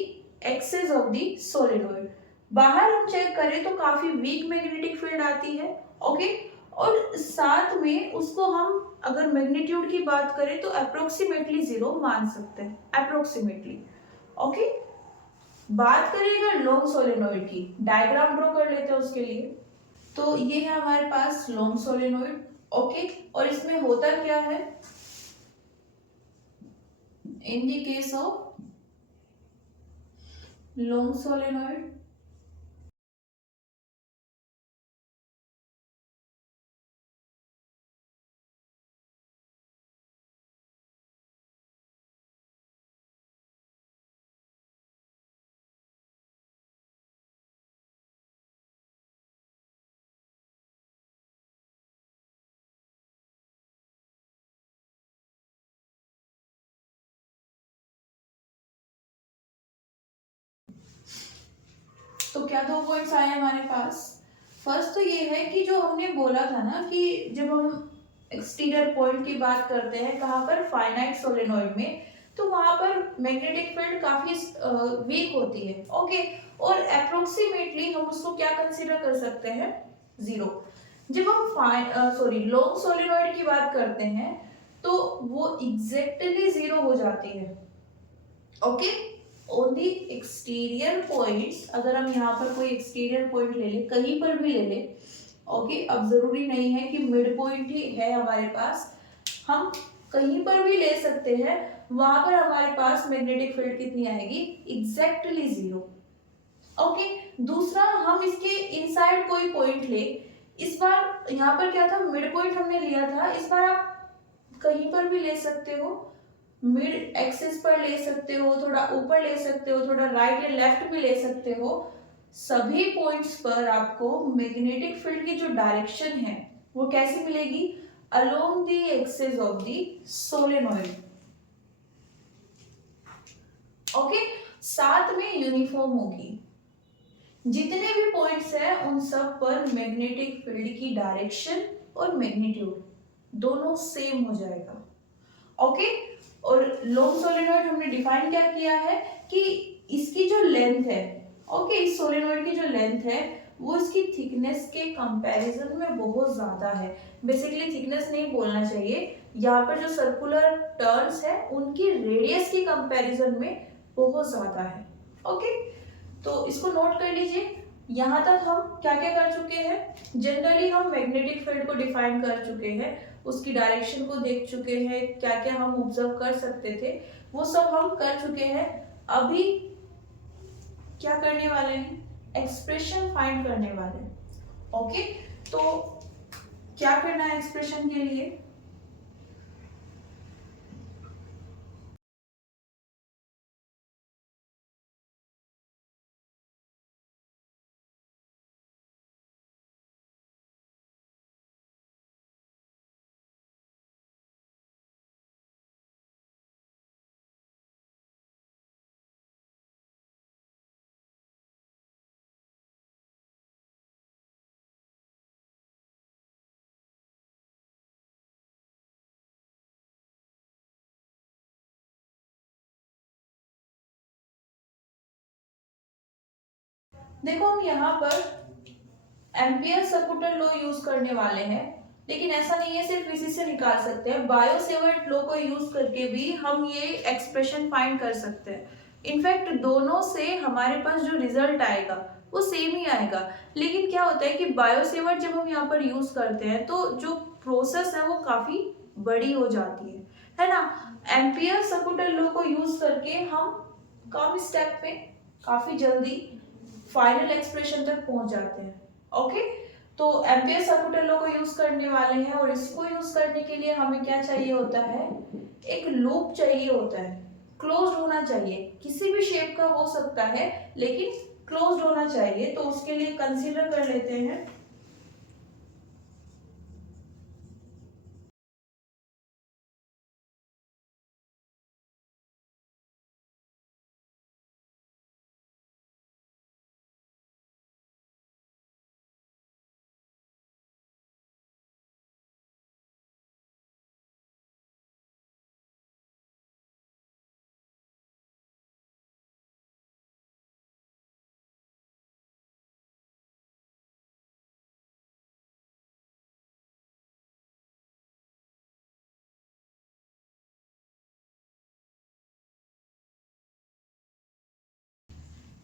axis of the solenoid. बाहर हम चेक करें तो काफी वीक मैग्नेटिक फील्ड आती है, ओके। और साथ में उसको हम अगर मैग्नीट्यूड की बात करें तो अप्रोक्सीमेटली 0 मान सकते हैं, अप्रोक्सीमेटली, ओके। बात करें अगर लॉन्ग सोलेनोइड की, डायग्राम ड्रॉ कर लेते हैं उसके लिए। तो ये है हमारे पास लॉन्ग सोलेनोइड, ओके। और इसमें होता क्या है, in the case of long solenoid तो क्या दो पॉइंट्स आए हमारे पास। फर्स्ट तो ये है कि जो हमने बोला था ना कि जब हम एक्सटीरियर पॉइंट की बात करते हैं कहाँ पर, फाइनाइट सोलेनोइड में, तो वहां पर मैग्नेटिक फील्ड काफी वीक होती है, ओके। और अप्रोक्सीमेटली हम उसको क्या कंसीडर कर सकते हैं, 0। जब हम लॉन्ग सोलेनोइड की बात करते हैं तो वो एग्जैक्टली 0 हो जाती है, okay. On the exterior points, अगर हम यहाँ पर कोई एक्सटीरियर पॉइंट ले लें, कहीं पर भी ले लें, ओके, अब जरूरी नहीं है कि मिड पॉइंट ही है हमारे पास, हम कहीं पर भी ले सकते हैं, वहां पर हमारे पास मैग्नेटिक फील्ड कितनी आएगी, एग्जैक्टली 0। ओके, दूसरा हम इसके इनसाइड कोई पॉइंट ले, इस बार यहाँ पर क्या था, मिड पॉइंट हमने लिया था, इस बार आप कहीं पर भी ले सकते हो, मिड एक्सिस पर ले सकते हो, थोड़ा ऊपर ले सकते हो, थोड़ा राइट या लेफ्ट भी ले सकते हो, सभी पॉइंट्स पर आपको मैग्नेटिक फील्ड की जो डायरेक्शन है वो कैसी मिलेगी, along the axis of the solenoid. Okay, साथ में यूनिफॉर्म होगी, जितने भी पॉइंट्स हैं उन सब पर मैग्नेटिक फील्ड की डायरेक्शन और मैग्नीट्यूड दोनों सेम हो जाएगा। ओके, और लॉन्ग सोलेनॉइड हमने डिफाइन क्या किया है कि इसकी जो लेंथ है, ओके, इस सोलेनॉइड की जो लेंथ है वो इसकी थिकनेस के कंपैरिजन में बहुत ज्यादा है। बेसिकली थिकनेस नहीं बोलना चाहिए, यहाँ पर जो सर्कुलर टर्न्स है उनकी रेडियस की कंपैरिजन में बहुत ज्यादा है। ओके, तो इसको नोट कर लीजिए। यहाँ तक हम क्या क्या कर चुके हैं, जनरली हम मैग्नेटिक फील्ड को डिफाइन कर चुके हैं, उसकी डायरेक्शन को देख चुके हैं, क्या क्या हम ऑब्जर्व कर सकते थे वो सब हम कर चुके हैं। अभी क्या करने वाले हैं, एक्सप्रेशन फाइंड करने वाले हैं। ओके, तो क्या करना है एक्सप्रेशन के लिए, देखो हम यहाँ पर एम्पियर सर्कुलर लॉ यूज करने वाले हैं, लेकिन ऐसा नहीं है सिर्फ इसी से निकाल सकते हैं, बायो-सेवर्ट लॉ को यूज करके भी हम ये एक्सप्रेशन फाइंड कर सकते हैं। इनफैक्ट दोनों से हमारे पास जो रिजल्ट आएगा वो सेम ही आएगा, लेकिन क्या होता है कि बायो-सेवर्ट जब हम यहाँ पर यूज करते हैं तो जो प्रोसेस है वो काफी बड़ी हो जाती है ना। एम्पियर सर्कुलर लॉ को यूज करके हम कम स्टेप में काफी जल्दी फाइनल एक्सप्रेशन तक पहुंच जाते हैं। ओके, तो एम्पियर सर्कुलर लॉ को यूज करने वाले हैं, और इसको यूज करने के लिए हमें क्या चाहिए होता है, एक लूप चाहिए होता है, क्लोज्ड होना चाहिए, किसी भी शेप का हो सकता है लेकिन क्लोज्ड होना चाहिए। तो उसके लिए कंसीडर कर लेते हैं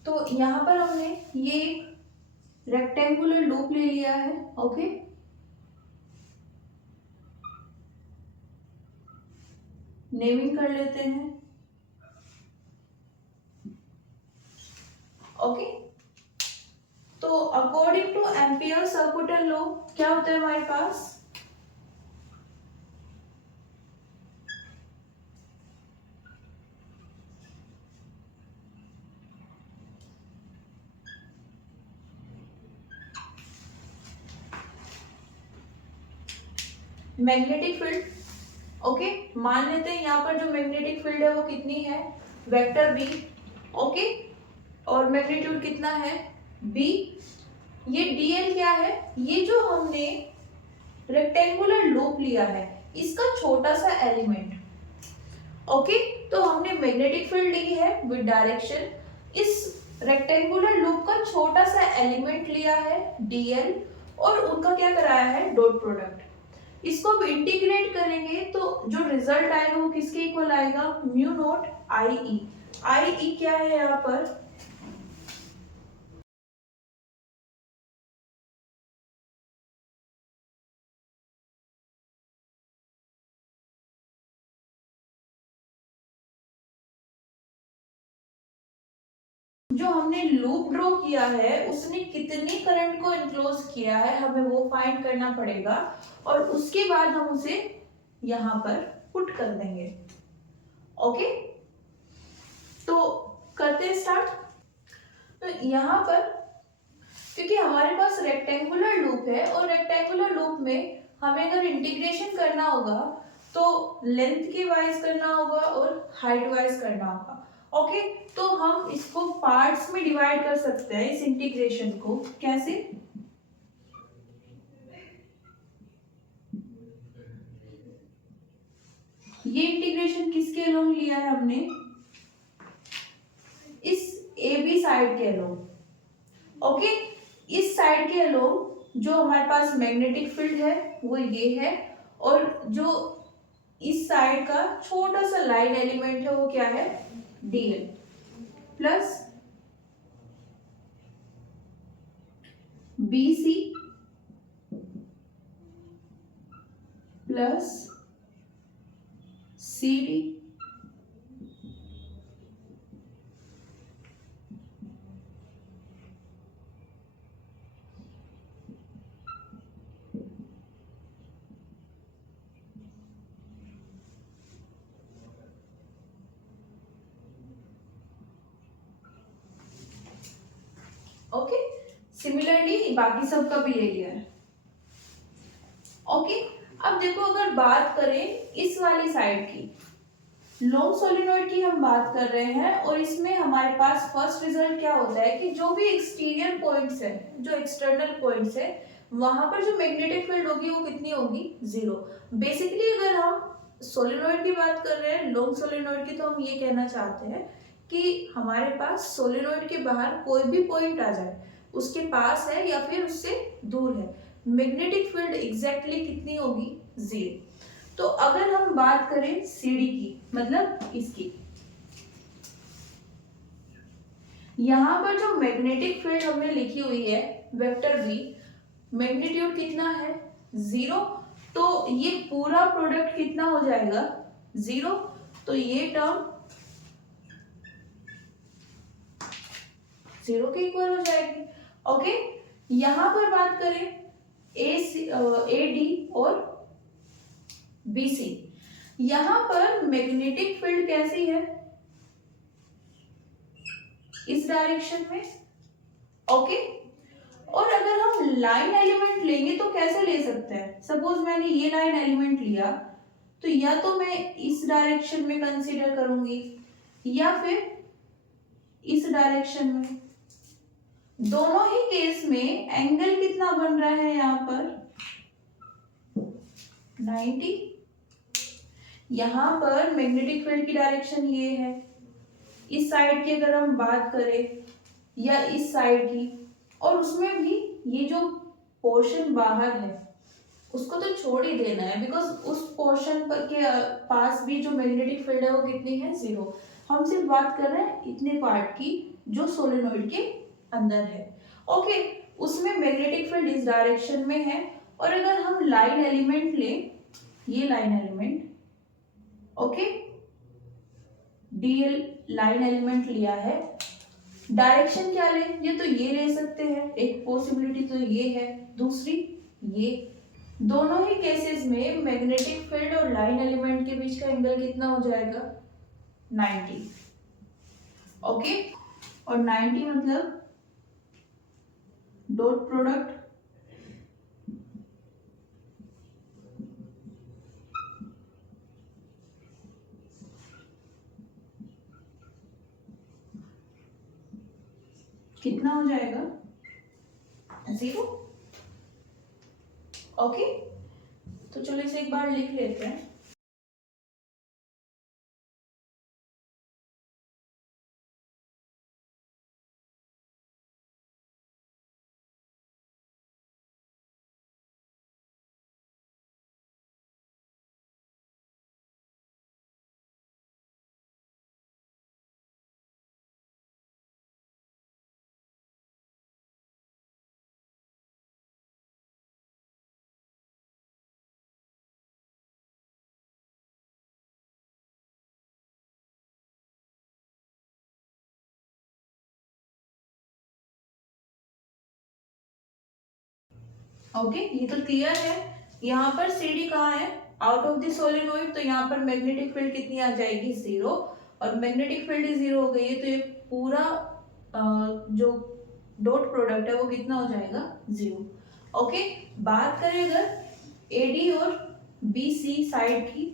तो यहाँ पर हमने ये एक रेक्टेंगुलर लूप ले लिया है। ओके, नेमिंग कर लेते हैं। ओके, तो according two ampere circular law क्या होता है हमारे पास, मैग्नेटिक फील्ड। ओके, मान लेते हैं यहाँ पर जो मैग्नेटिक फील्ड है वो कितनी है, वेक्टर बी। ओके, और मैग्नीट्यूड कितना है, बी। ये डीएल क्या है, ये जो हमने रेक्टेंगुलर लूप लिया है इसका छोटा सा एलिमेंट। ओके, तो हमने मैग्नेटिक फील्ड ली है विद डायरेक्शन, इस रेक्टेंगुलर लूप का छोटा सा एलिमेंट लिया है डीएल, और उनका क्या कराया है, डॉट प्रोडक्ट। इसको अब इंटीग्रेट करेंगे तो जो रिजल्ट आएगा वो किसके इक्वल आएगा, म्यू नॉट आई ई। आई ई क्या है यहाँ पर, जो हमने लूप ड्रॉ किया है उसने कितने करंट को एनक्लोज किया है हमें वो फाइंड करना पड़ेगा, और उसके बाद हम उसे यहाँ पर पुट कर देंगे। ओके, तो करते हैं स्टार्ट। तो यहाँ पर क्योंकि हमारे पास रेक्टेंगुलर लूप है और रेक्टेंगुलर लूप में हमें अगर इंटीग्रेशन करना होगा तो लेंथ के वाइज करना होगा और हाइट वाइज करना होगा। ओके, तो हम इसको पार्ट्स में डिवाइड कर सकते हैं इस इंटीग्रेशन को। कैसे? ये इंटीग्रेशन किसके अलोंग लिया है हमने, इस ए बी साइड के अलोंग। ओके, इस साइड के अलोंग जो हमारे पास मैग्नेटिक फील्ड है वो ये है, और जो इस साइड का छोटा सा लाइन एलिमेंट है वो क्या है, DL plus BC plus CD okay. Similarly बाकी सब का भी ले लिया है। ओके, अब देखो अगर बात करें इस वाली साइड की, लॉन्ग सोलेनोइड की हम बात कर रहे हैं, और इसमें हमारे पास फर्स्ट रिजल्ट क्या होता है कि जो भी एक्सटीरियर पॉइंट्स है, जो एक्सटर्नल पॉइंट्स है, वहां पर जो मैग्नेटिक फील्ड होगी वो कितनी होगी, जीरो। बेसिकली अगर हम सोलेनोइड की बात कर रहे हैं, लॉन्ग सोलेनोइड की, तो हम ये कहना चाहते हैं कि हमारे पास सोलेनोइड के बाहर कोई भी पॉइंट आ जाए, उसके पास है या फिर उससे दूर है, मैग्नेटिक फील्ड एग्जैक्टली कितनी होगी, जीरो। तो अगर हम बात करें सीडी की, मतलब इसकी, यहां पर जो मैग्नेटिक फील्ड हमने लिखी हुई है वेक्टर बी, मैग्नीट्यूड कितना है, जीरो, तो ये पूरा प्रोडक्ट कितना हो जाएगा, जीरो। तो ये टर्म जीरो के इक्वल हो जाएगी। ओके, यहां पर बात करें ए डी और बीसी, यहां पर मैग्नेटिक फील्ड कैसी है, इस डायरेक्शन में। ओके, और अगर हम लाइन एलिमेंट लेंगे तो कैसे ले सकते हैं, सपोज मैंने ये लाइन एलिमेंट लिया, तो या तो मैं इस डायरेक्शन में कंसीडर करूंगी या फिर इस डायरेक्शन में। दोनों ही केस में एंगल कितना बन रहा है यहाँ पर, 90। यहां पर मैग्नेटिक फील्ड की डायरेक्शन ये है, इस साइड की अगर हम बात करें या इस साइड की, और उसमें भी ये जो पोर्शन बाहर है उसको तो छोड़ ही देना है, बिकॉज उस पोर्शन पर के पास भी जो मैग्नेटिक फील्ड है वो कितनी है, जीरो। हम सिर्फ बात कर रहे हैं इतने पार्ट की जो सोलेनोइड के अंदर है। ओके, उसमें मैग्नेटिक फील्ड इस डायरेक्शन में है, और अगर हम लाइन एलिमेंट लें, ये line element, okay, DL line element लिया है, डायरेक्शन क्या ले, ये तो ये ले सकते हैं, एक पॉसिबिलिटी तो ये है, दूसरी ये। दोनों ही केसेस में मैग्नेटिक फील्ड और लाइन एलिमेंट के बीच का एंगल कितना हो जाएगा, 90। ओके, और 90 मतलब डॉट प्रोडक्ट कितना हो जाएगा, जीरो। ओके, तो चलो इसे एक बार लिख लेते हैं। ओके, ये तो क्लियर है। यहाँ पर सी डी कहाँ है, आउट ऑफ द सोलेनोइड, तो यहाँ पर मैग्नेटिक फील्ड कितनी आ जाएगी, 0। और मैग्नेटिक फील्ड ही 0 हो गई है तो ये पूरा जो डॉट प्रोडक्ट है वो कितना हो जाएगा, 0। ओके, बात करें अगर एडी और बीसी साइड की,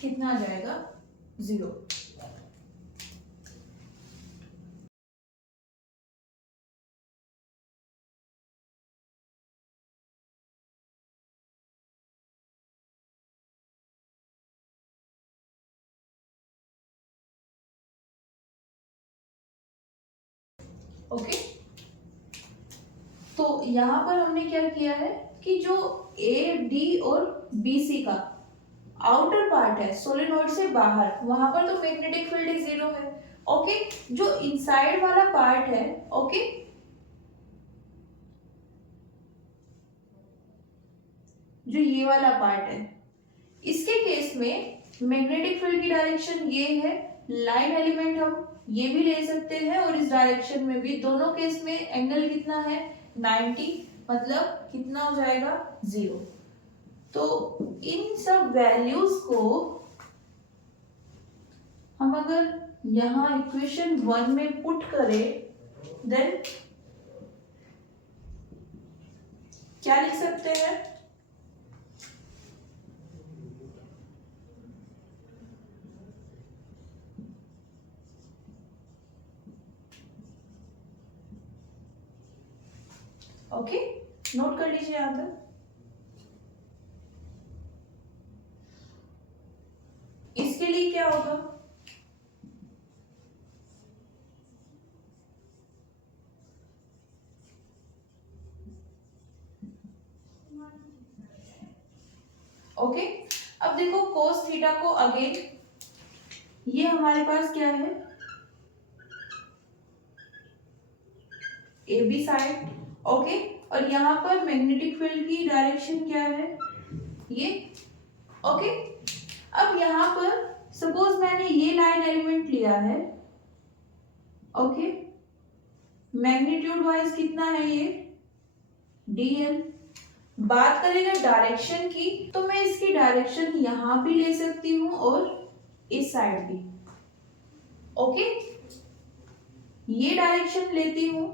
कितना आ जाएगा, 0। ओके, तो यहाँ पर हमने क्या किया है कि जो ए डी और बी सी का आउटर पार्ट है सोलेनोइड से बाहर, वहां पर तो मैग्नेटिक फील्ड 0 है। ओके, जो इनसाइड वाला पार्ट है, ओके, जो ये वाला पार्ट है, इसके केस में मैग्नेटिक फील्ड की डायरेक्शन ये है, लाइन एलिमेंट हम ये भी ले सकते हैं और इस डायरेक्शन में भी, दोनों केस में एंगल कितना है, 90, मतलब कितना हो जाएगा, 0। तो इन सब वैल्यूज को हम अगर यहां इक्वेशन 1 में पुट करें, देन क्या लिख सकते हैं, ओके, नोट कर लीजिए यहां पर। इसके लिए क्या होगा, ओके, अब देखो cos थीटा को अगेन, ये हमारे पास क्या है, ए बी साइड, ओके, और यहाँ पर मैग्नेटिक फील्ड की डायरेक्शन क्या है, ये, ओके। अब यहाँ पर सपोज मैंने ये लाइन एलिमेंट लिया है, ओके, मैग्नीट्यूड वाइज कितना है ये, dl। बात करेंगे डायरेक्शन की, तो मैं इसकी डायरेक्शन यहां भी ले सकती हूँ और इस साइड भी, ओके, ये डायरेक्शन लेती हूं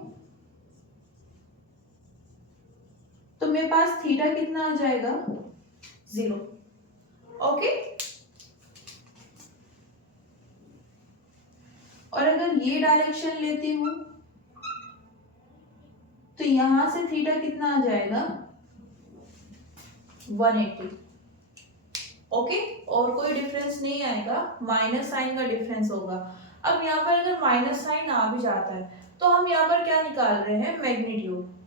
तो मेरे पास थीटा कितना आ जाएगा, 0। ओके, और अगर ये डायरेक्शन लेती हूं तो यहां से थीटा कितना आ जाएगा, 180। ओके, और कोई डिफरेंस नहीं आएगा, माइनस साइन का डिफरेंस होगा। अब यहाँ पर अगर माइनस साइन आ भी जाता है तो हम यहाँ पर क्या निकाल रहे हैं, मैग्नीट्यूड।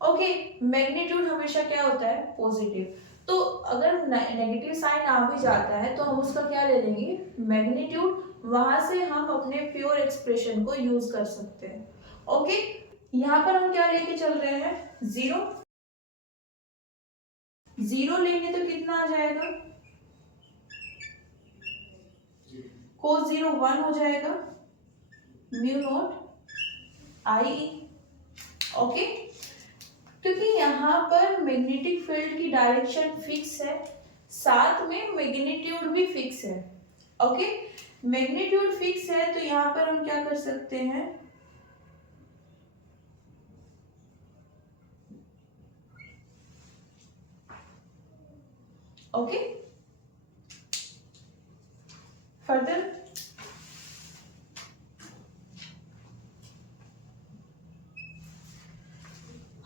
ओके, मैग्नीट्यूड हमेशा क्या होता है, पॉजिटिव। तो अगर नेगेटिव साइन आ भी जाता है तो हम उसका क्या ले लेंगे, मैग्नीट्यूड, वहां से हम अपने प्योर एक्सप्रेशन को यूज कर सकते हैं। ओके, यहाँ पर हम क्या लेके चल रहे हैं, 0। 0 लेंगे तो कितना आ जाएगा, cos 0 1 हो जाएगा, म्यू नॉट आई। ओके, क्योंकि यहाँ पर मैग्नेटिक फील्ड की डायरेक्शन फिक्स है, साथ में मैग्नीट्यूड भी फिक्स है। ओके, मैग्नीट्यूड फिक्स है तो यहाँ पर हम क्या कर सकते हैं, ओके, फर्दर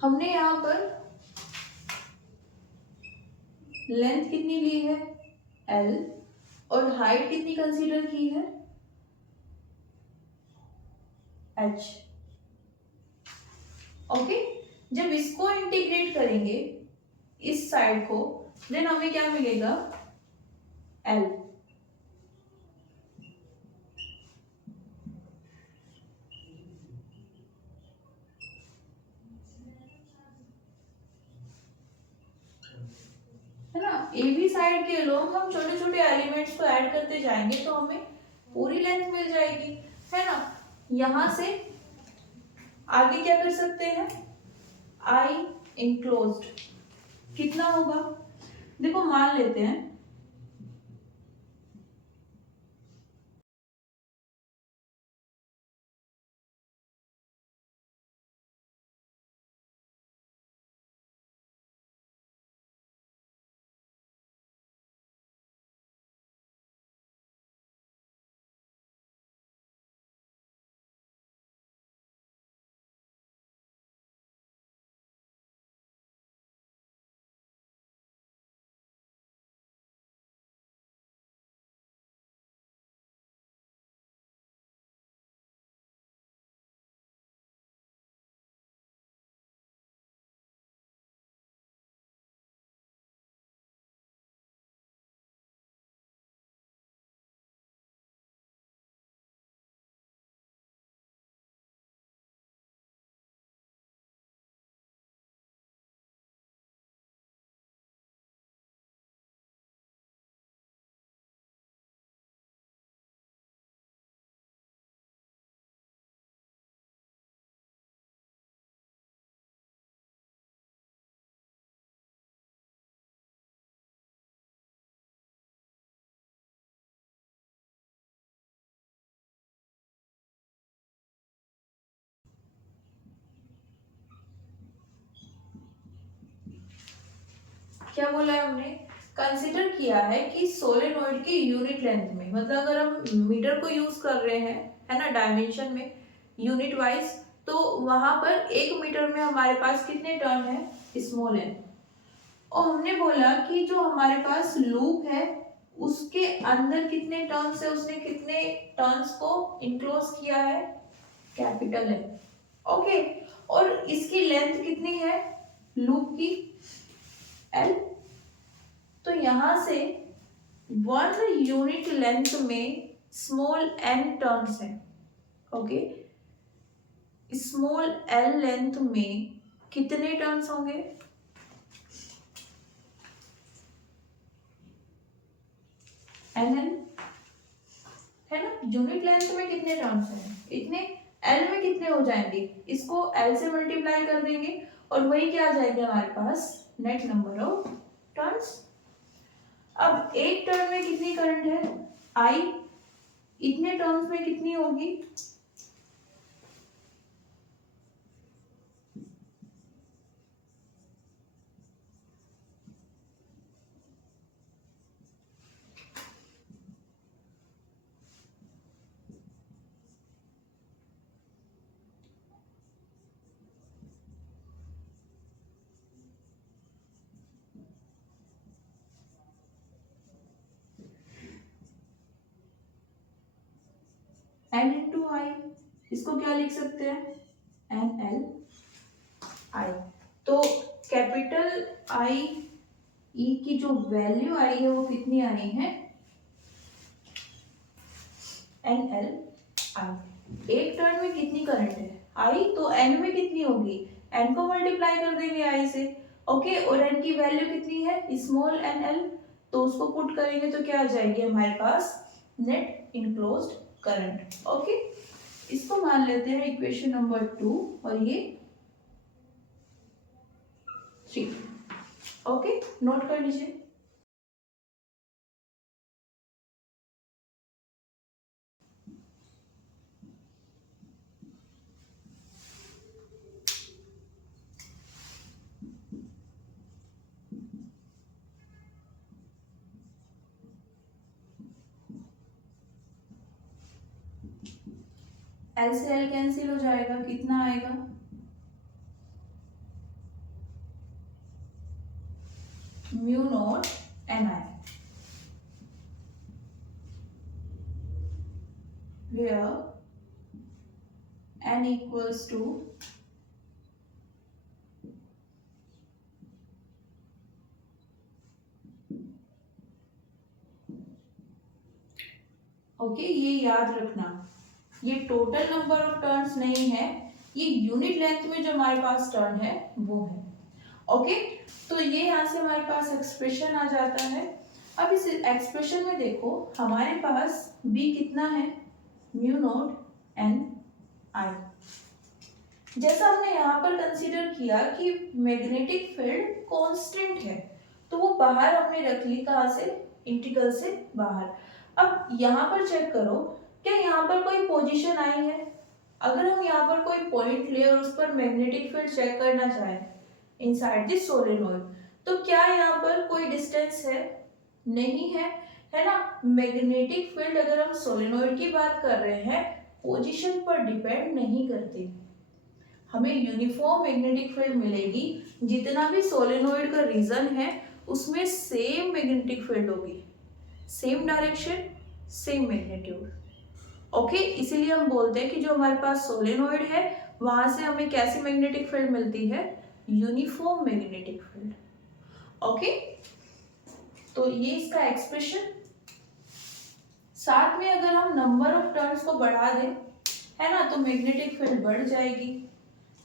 हमने यहाँ पर लेंथ कितनी ली है L और हाइट कितनी कंसीडर की है H। ओके, जब इसको इंटीग्रेट करेंगे इस साइड को, देन हमें क्या मिलेगा L। है ना, ए बी साइड के अलोंग हम छोटे छोटे एलिमेंट्स को ऐड करते जाएंगे तो हमें पूरी लेंथ मिल जाएगी, है ना। यहां से आगे क्या कर सकते हैं, आई इंक्लोज्ड कितना होगा, देखो मान लेते हैं क्या बोला है हमने, कंसिडर किया है कि सोलेनोइड की यूनिट लेंथ में, मतलब अगर हम मीटर को यूज कर रहे हैं, है ना, डायमेंशन में यूनिट वाइज, तो वहां पर 1 मीटर में हमारे पास कितने टर्न है, स्मॉल है। और हमने बोला कि जो हमारे पास लूप है उसके अंदर कितने टर्न्स है, उसने कितने टर्न्स को इनक्लोज किया है, कैपिटल है। ओके, और इसकी लेंथ कितनी है लूप की, L। तो यहां से 1 यूनिट लेंथ में स्मॉल n टर्न्स है। ओके, स्मॉल l लेंथ में कितने टर्न्स होंगे, nn, है ना। यूनिट लेंथ में कितने टर्न्स हैं, इतने, l में कितने हो जाएंगे, इसको l से मल्टीप्लाई कर देंगे और वही क्या आ जाएंगे हमारे पास, नेट नंबर ऑफ टर्न्स। अब एक टर्न में कितनी करंट है, I, इतने टर्न्स में कितनी होगी, n इंटू आई, इसको क्या लिख सकते हैं, एन एल आई। तो कैपिटल आई ई की जो वैल्यू आई है वो कितनी आनी है, एन एल आई। एक टर्न में कितनी करंट है, आई, तो एन में कितनी होगी, एन को मल्टीप्लाई कर देंगे आई से। ओके, और एन की वैल्यू कितनी है, स्मॉल एन एल, तो उसको पुट करेंगे तो क्या आ जाएगी हमारे पास, नेट इनक्लोज्ड करंट। ओके, इसको मान लेते हैं इक्वेशन नंबर 2 और ये 3। ओके, नोट कर लीजिए। एल से एल कैंसिल हो जाएगा, कितना आएगा, mu not an I, where n equals to ये याद रखना, ये टोटल नंबर ऑफ टर्न्स नहीं है, ये यूनिट लेंथ में जो हमारे पास टर्न है वो है। ओके, तो ये यहाँ से हमारे पास एक्सप्रेशन आ जाता है। अब इस एक्सप्रेशन में देखो हमारे पास b कितना है, म्यू नॉट एन आई। जैसा हमने यहाँ पर कंसीडर किया कि मैग्नेटिक फील्ड कांस्टेंट है, तो वो बाहर हमने रख ली, कहाँ से, इंटीग्रल से बाहर। अब यहाँ पर चेक करो, क्या यहाँ पर कोई पोजीशन आई है? अगर हम यहाँ पर कोई पॉइंट ले और उस पर मैग्नेटिक फील्ड चेक करना चाहें इनसाइड द सोलेनोइड, तो क्या यहाँ पर कोई डिस्टेंस है? नहीं है, है ना। मैग्नेटिक फील्ड अगर हम सोलेनोइड की बात कर रहे हैं, पोजीशन पर डिपेंड नहीं करती, हमें यूनिफॉर्म मैग्नेटिक फील्ड मिलेगी। जितना भी सोलेनोइड का रीजन है उसमें सेम मैग्नेटिक फील्ड होगी, same direction, same magnitude. Okay, इसीलिए हम बोलते हैं कि जो हमारे पास सोलेनोइड है वहां से हमें कैसी मैग्नेटिक फील्ड मिलती है, यूनिफॉर्म मैग्नेटिक फील्ड। ओके, तो ये इसका एक्सप्रेशन। साथ में अगर हम नंबर ऑफ टर्न्स को बढ़ा दें, है ना, तो मैग्नेटिक फील्ड बढ़ जाएगी।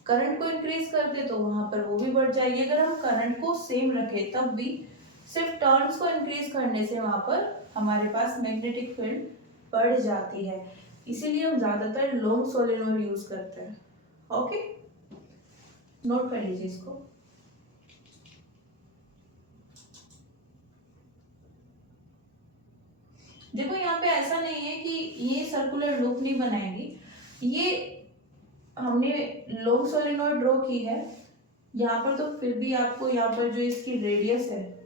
करंट को इंक्रीज कर दे तो वहां पर वो भी बढ़ जाएगी। अगर हम करंट को सेम रखें तब भी सिर्फ टर्न्स को इंक्रीज करने से वहां पर हमारे पास मैग्नेटिक फील्ड बढ़ जाती है। इसीलिए हम ज्यादातर लॉन्ग सोलेनोइड यूज करते हैं। ओके, नोट कर लीजिए इसको। देखो यहाँ पे ऐसा नहीं है कि ये सर्कुलर लूप नहीं बनाएगी, ये हमने लॉन्ग सोलेनोइड ड्रॉ की है यहाँ पर, तो फिर भी आपको यहाँ पर जो इसकी रेडियस है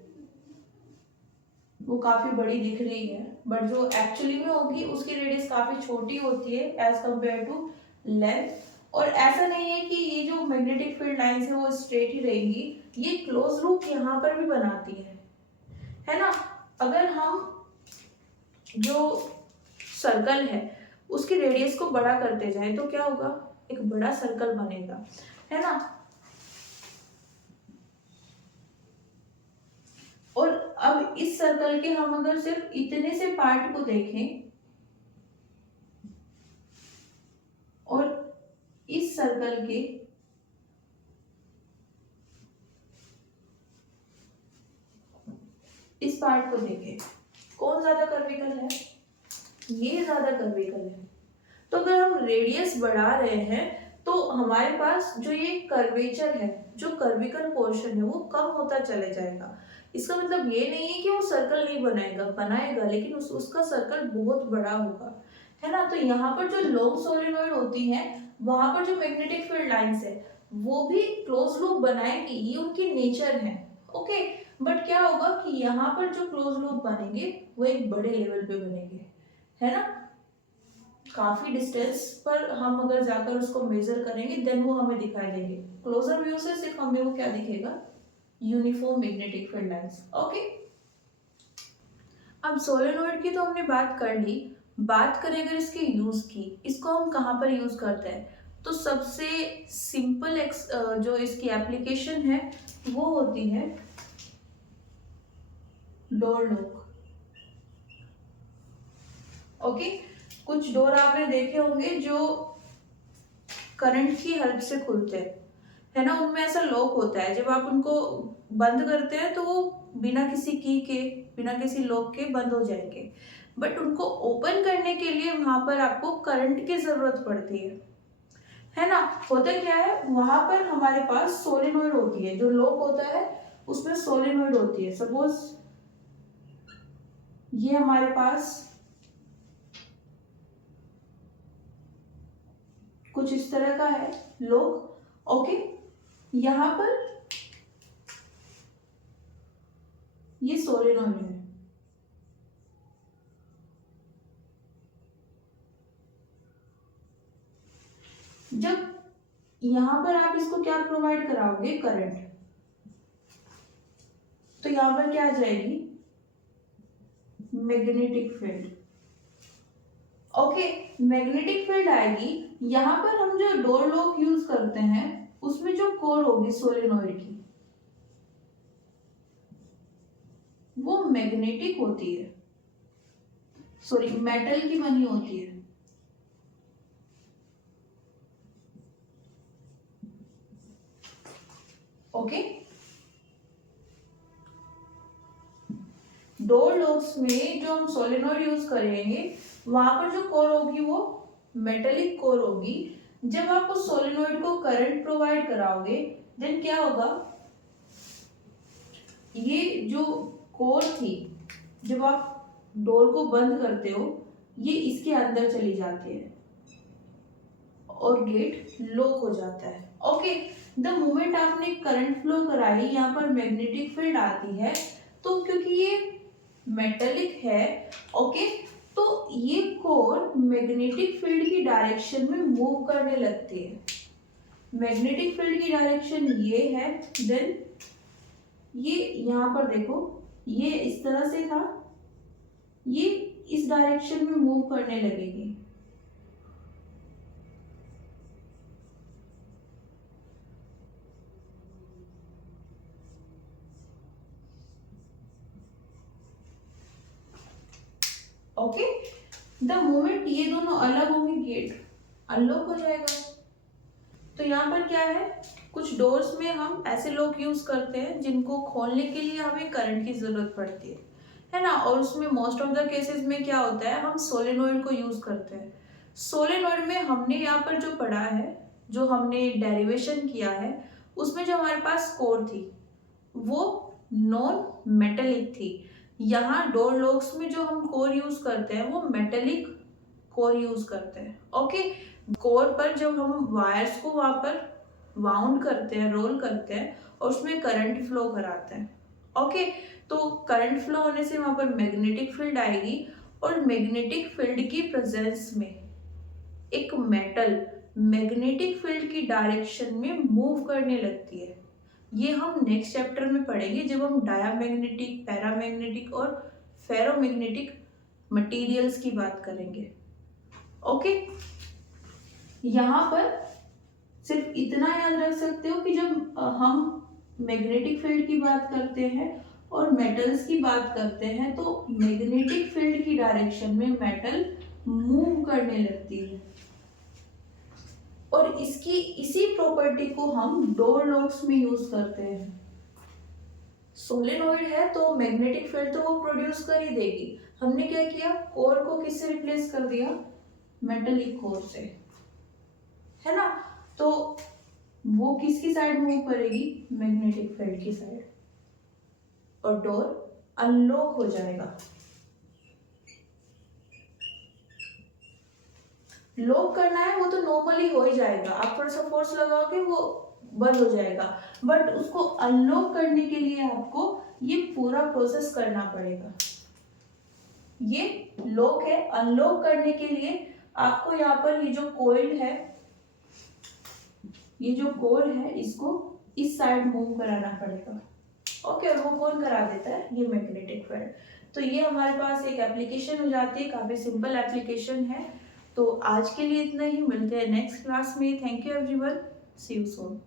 वो काफी बड़ी दिख रही है, बट जो एक्चुअली में होगी उसकी रेडियस काफी छोटी होती है एज कंपेयर टू लेंथ। और ऐसा नहीं है कि ये जो मैग्नेटिक फील्ड लाइंस है वो स्ट्रेट ही रहेंगी, ये क्लोज लूप यहाँ पर भी बनाती है ना। अगर हम जो सर्कल है उसकी रेडियस को बड़ा करते जाए तो क्या होगा, एक बड़ा सर्कल बनेगा, है ना। और अब इस सर्कल के हम अगर सिर्फ इतने से पार्ट को देखें और इस सर्कल के इस पार्ट को देखें, कौन ज्यादा कर्विकल है, ये ज्यादा कर्विकल है। तो अगर हम रेडियस बढ़ा रहे हैं तो हमारे पास जो ये कर्वेचर है, जो कर्विकल पोर्शन है वो कम होता चले जाएगा। इसका मतलब ये नहीं है कि वो सर्कल नहीं बनाएगा, लेकिन उसका सर्कल बहुत बड़ा होगा, है ना। तो यहाँ पर जो लॉन्ग सोलेनोइड होती है वहां पर जो मैग्नेटिक फील्ड लाइंस है वो भी क्लोज लूप बनाएगी, ये उनकी नेचर है। ओके, बट क्या होगा कि यहाँ पर जो क्लोज लूप बनेंगे वो एक बड़े लेवल पे बनेंगे, है ना। काफी डिस्टेंस पर हम अगर जाकर उसको मेजर करेंगे देन वो हमें दिखाई देंगे। क्लोजर व्यू से सिर्फ हमें वो क्या दिखेगा, uniform magnetic field lines. Okay, अब सोलेनोइड की तो हमने बात कर ली। बात करें अगर इसके यूज की, इसको हम कहाँ पर यूज करते हैं, तो सबसे सिंपल जो इसकी एप्लीकेशन है वो होती है डोर लॉक। ओके, कुछ डोर आपने देखे होंगे जो करंट की हेल्प से खुलते हैं, है ना, उनमें ऐसा लॉक होता है। जब आप उनको बंद करते हैं तो वो बिना किसी की के, बिना किसी लॉक के बंद हो जाएंगे, बट उनको ओपन करने के लिए वहां पर आपको करंट की जरूरत पड़ती है ना। होता क्या है, वहां पर हमारे पास सोलेनोइड होती है, जो लॉक होता है उसमें सोलेनोइड होती है। सपोज ये हमारे पास कुछ इस तरह का है लॉक। ओके, यहां पर ये सोलेनोइड है, जब यहां पर आप इसको क्या प्रोवाइड कराओगे, करंट, तो यहाँ पर क्या आ जाएगी, magnetic field. Okay, magnetic field आएगी। यहाँ पर हम जो डोर लॉक यूज करते हैं उसमें जो कोर होगी सोलेनोइड की वो मैग्नेटिक होती है, सॉरी मेटल की बनी होती है। ओके, डोर लॉक्स में जो हम सोलेनोइड यूज करेंगे वहां पर जो कोर होगी वो मेटेलिक कोर होगी। जब आप उस सोलेनोइड को करंट प्रोवाइड कराओगे देन क्या होगा, ये जो कोर थी जब आप डोर को बंद करते हो ये इसके अंदर चली जाती है और गेट लॉक हो जाता है। ओके, द मोमेंट आपने करंट फ्लो कराई यहाँ पर मैग्नेटिक फील्ड आती है। तो क्योंकि ये मेटेलिक है, ओके, तो ये कोर मैग्नेटिक फील्ड की डायरेक्शन में मूव करने लगती है। मैग्नेटिक फील्ड की डायरेक्शन ये है, देन ये यहाँ पर देखो ये इस तरह से था, ये इस डायरेक्शन में मूव करने लगेगी। ओके, द मोमेंट ये दोनों अलग होंगे गेट अनलॉक हो जाएगा। तो यहाँ पर क्या है, कुछ डोर्स में हम ऐसे लॉक यूज करते हैं जिनको खोलने के लिए हमें करंट की जरूरत पड़ती है ना, और उसमें मोस्ट ऑफ द केसेस में क्या होता है हम सोलेनोइड को यूज करते हैं। सोलेनोइड में हमने यहाँ पर जो पढ़ा है, जो हमने डेरिवेशन किया है, उसमें जो हमारे पास कोर थी वो नॉन मेटेलिक थी। यहाँ डोर लॉक्स में जो हम कोर यूज करते हैं वो मेटेलिक कोर यूज करते हैं। ओके, कोर पर जब हम वायर्स को वहां पर वाउंड करते हैं, रोल करते हैं और उसमें करंट फ्लो कराते हैं। ओके, तो करंट फ्लो होने से वहां पर मैग्नेटिक फील्ड आएगी और मैग्नेटिक फील्ड की प्रेजेंस में एक मेटल मैग्नेटिक फील्ड की डायरेक्शन में मूव करने लगती है। ये हम नेक्स्ट चैप्टर में पढ़ेंगे जब हम डायामैग्नेटिक, पैरामैग्नेटिक और फेरोमैग्नेटिक मटेरियल्स की बात करेंगे। ओके, यहाँ पर सिर्फ इतना याद रख सकते हो कि जब हम मैग्नेटिक फील्ड की बात करते हैं और मेटल्स की बात करते हैं तो मैग्नेटिक फील्ड की डायरेक्शन में मेटल मूव करने लगती है और इसकी इसी प्रॉपर्टी को हम डोर लॉक्स में यूज करते हैं। सोलेनोइड है तो मैग्नेटिक फील्ड तो वो प्रोड्यूस कर ही देगी। हमने क्या किया, कोर को किससे रिप्लेस कर दिया, मेटेलिक कोर से, है ना। तो वो किसकी साइड मूव करेगी, मैग्नेटिक फील्ड की साइड, और डोर अनलॉक हो जाएगा। लॉक करना है वो तो नॉर्मली हो ही जाएगा, आप थोड़ा सा फोर्स लगाओगे वो बंद हो जाएगा, बट उसको अनलॉक करने के लिए आपको ये पूरा प्रोसेस करना पड़ेगा। ये लॉक है, अनलॉक करने के लिए आपको यहाँ पर ये जो कोइल है, ये जो कोर है, इसको इस साइड मूव कराना पड़ेगा। ओके, और वो कौन करा देता है, ये मैग्नेटिक फील्ड। तो ये हमारे पास एक एप्लीकेशन हो जाती है, काफी सिंपल एप्लीकेशन है। तो आज के लिए इतना ही, मिलते हैं नेक्स्ट क्लास में। Thank you everyone, see you soon.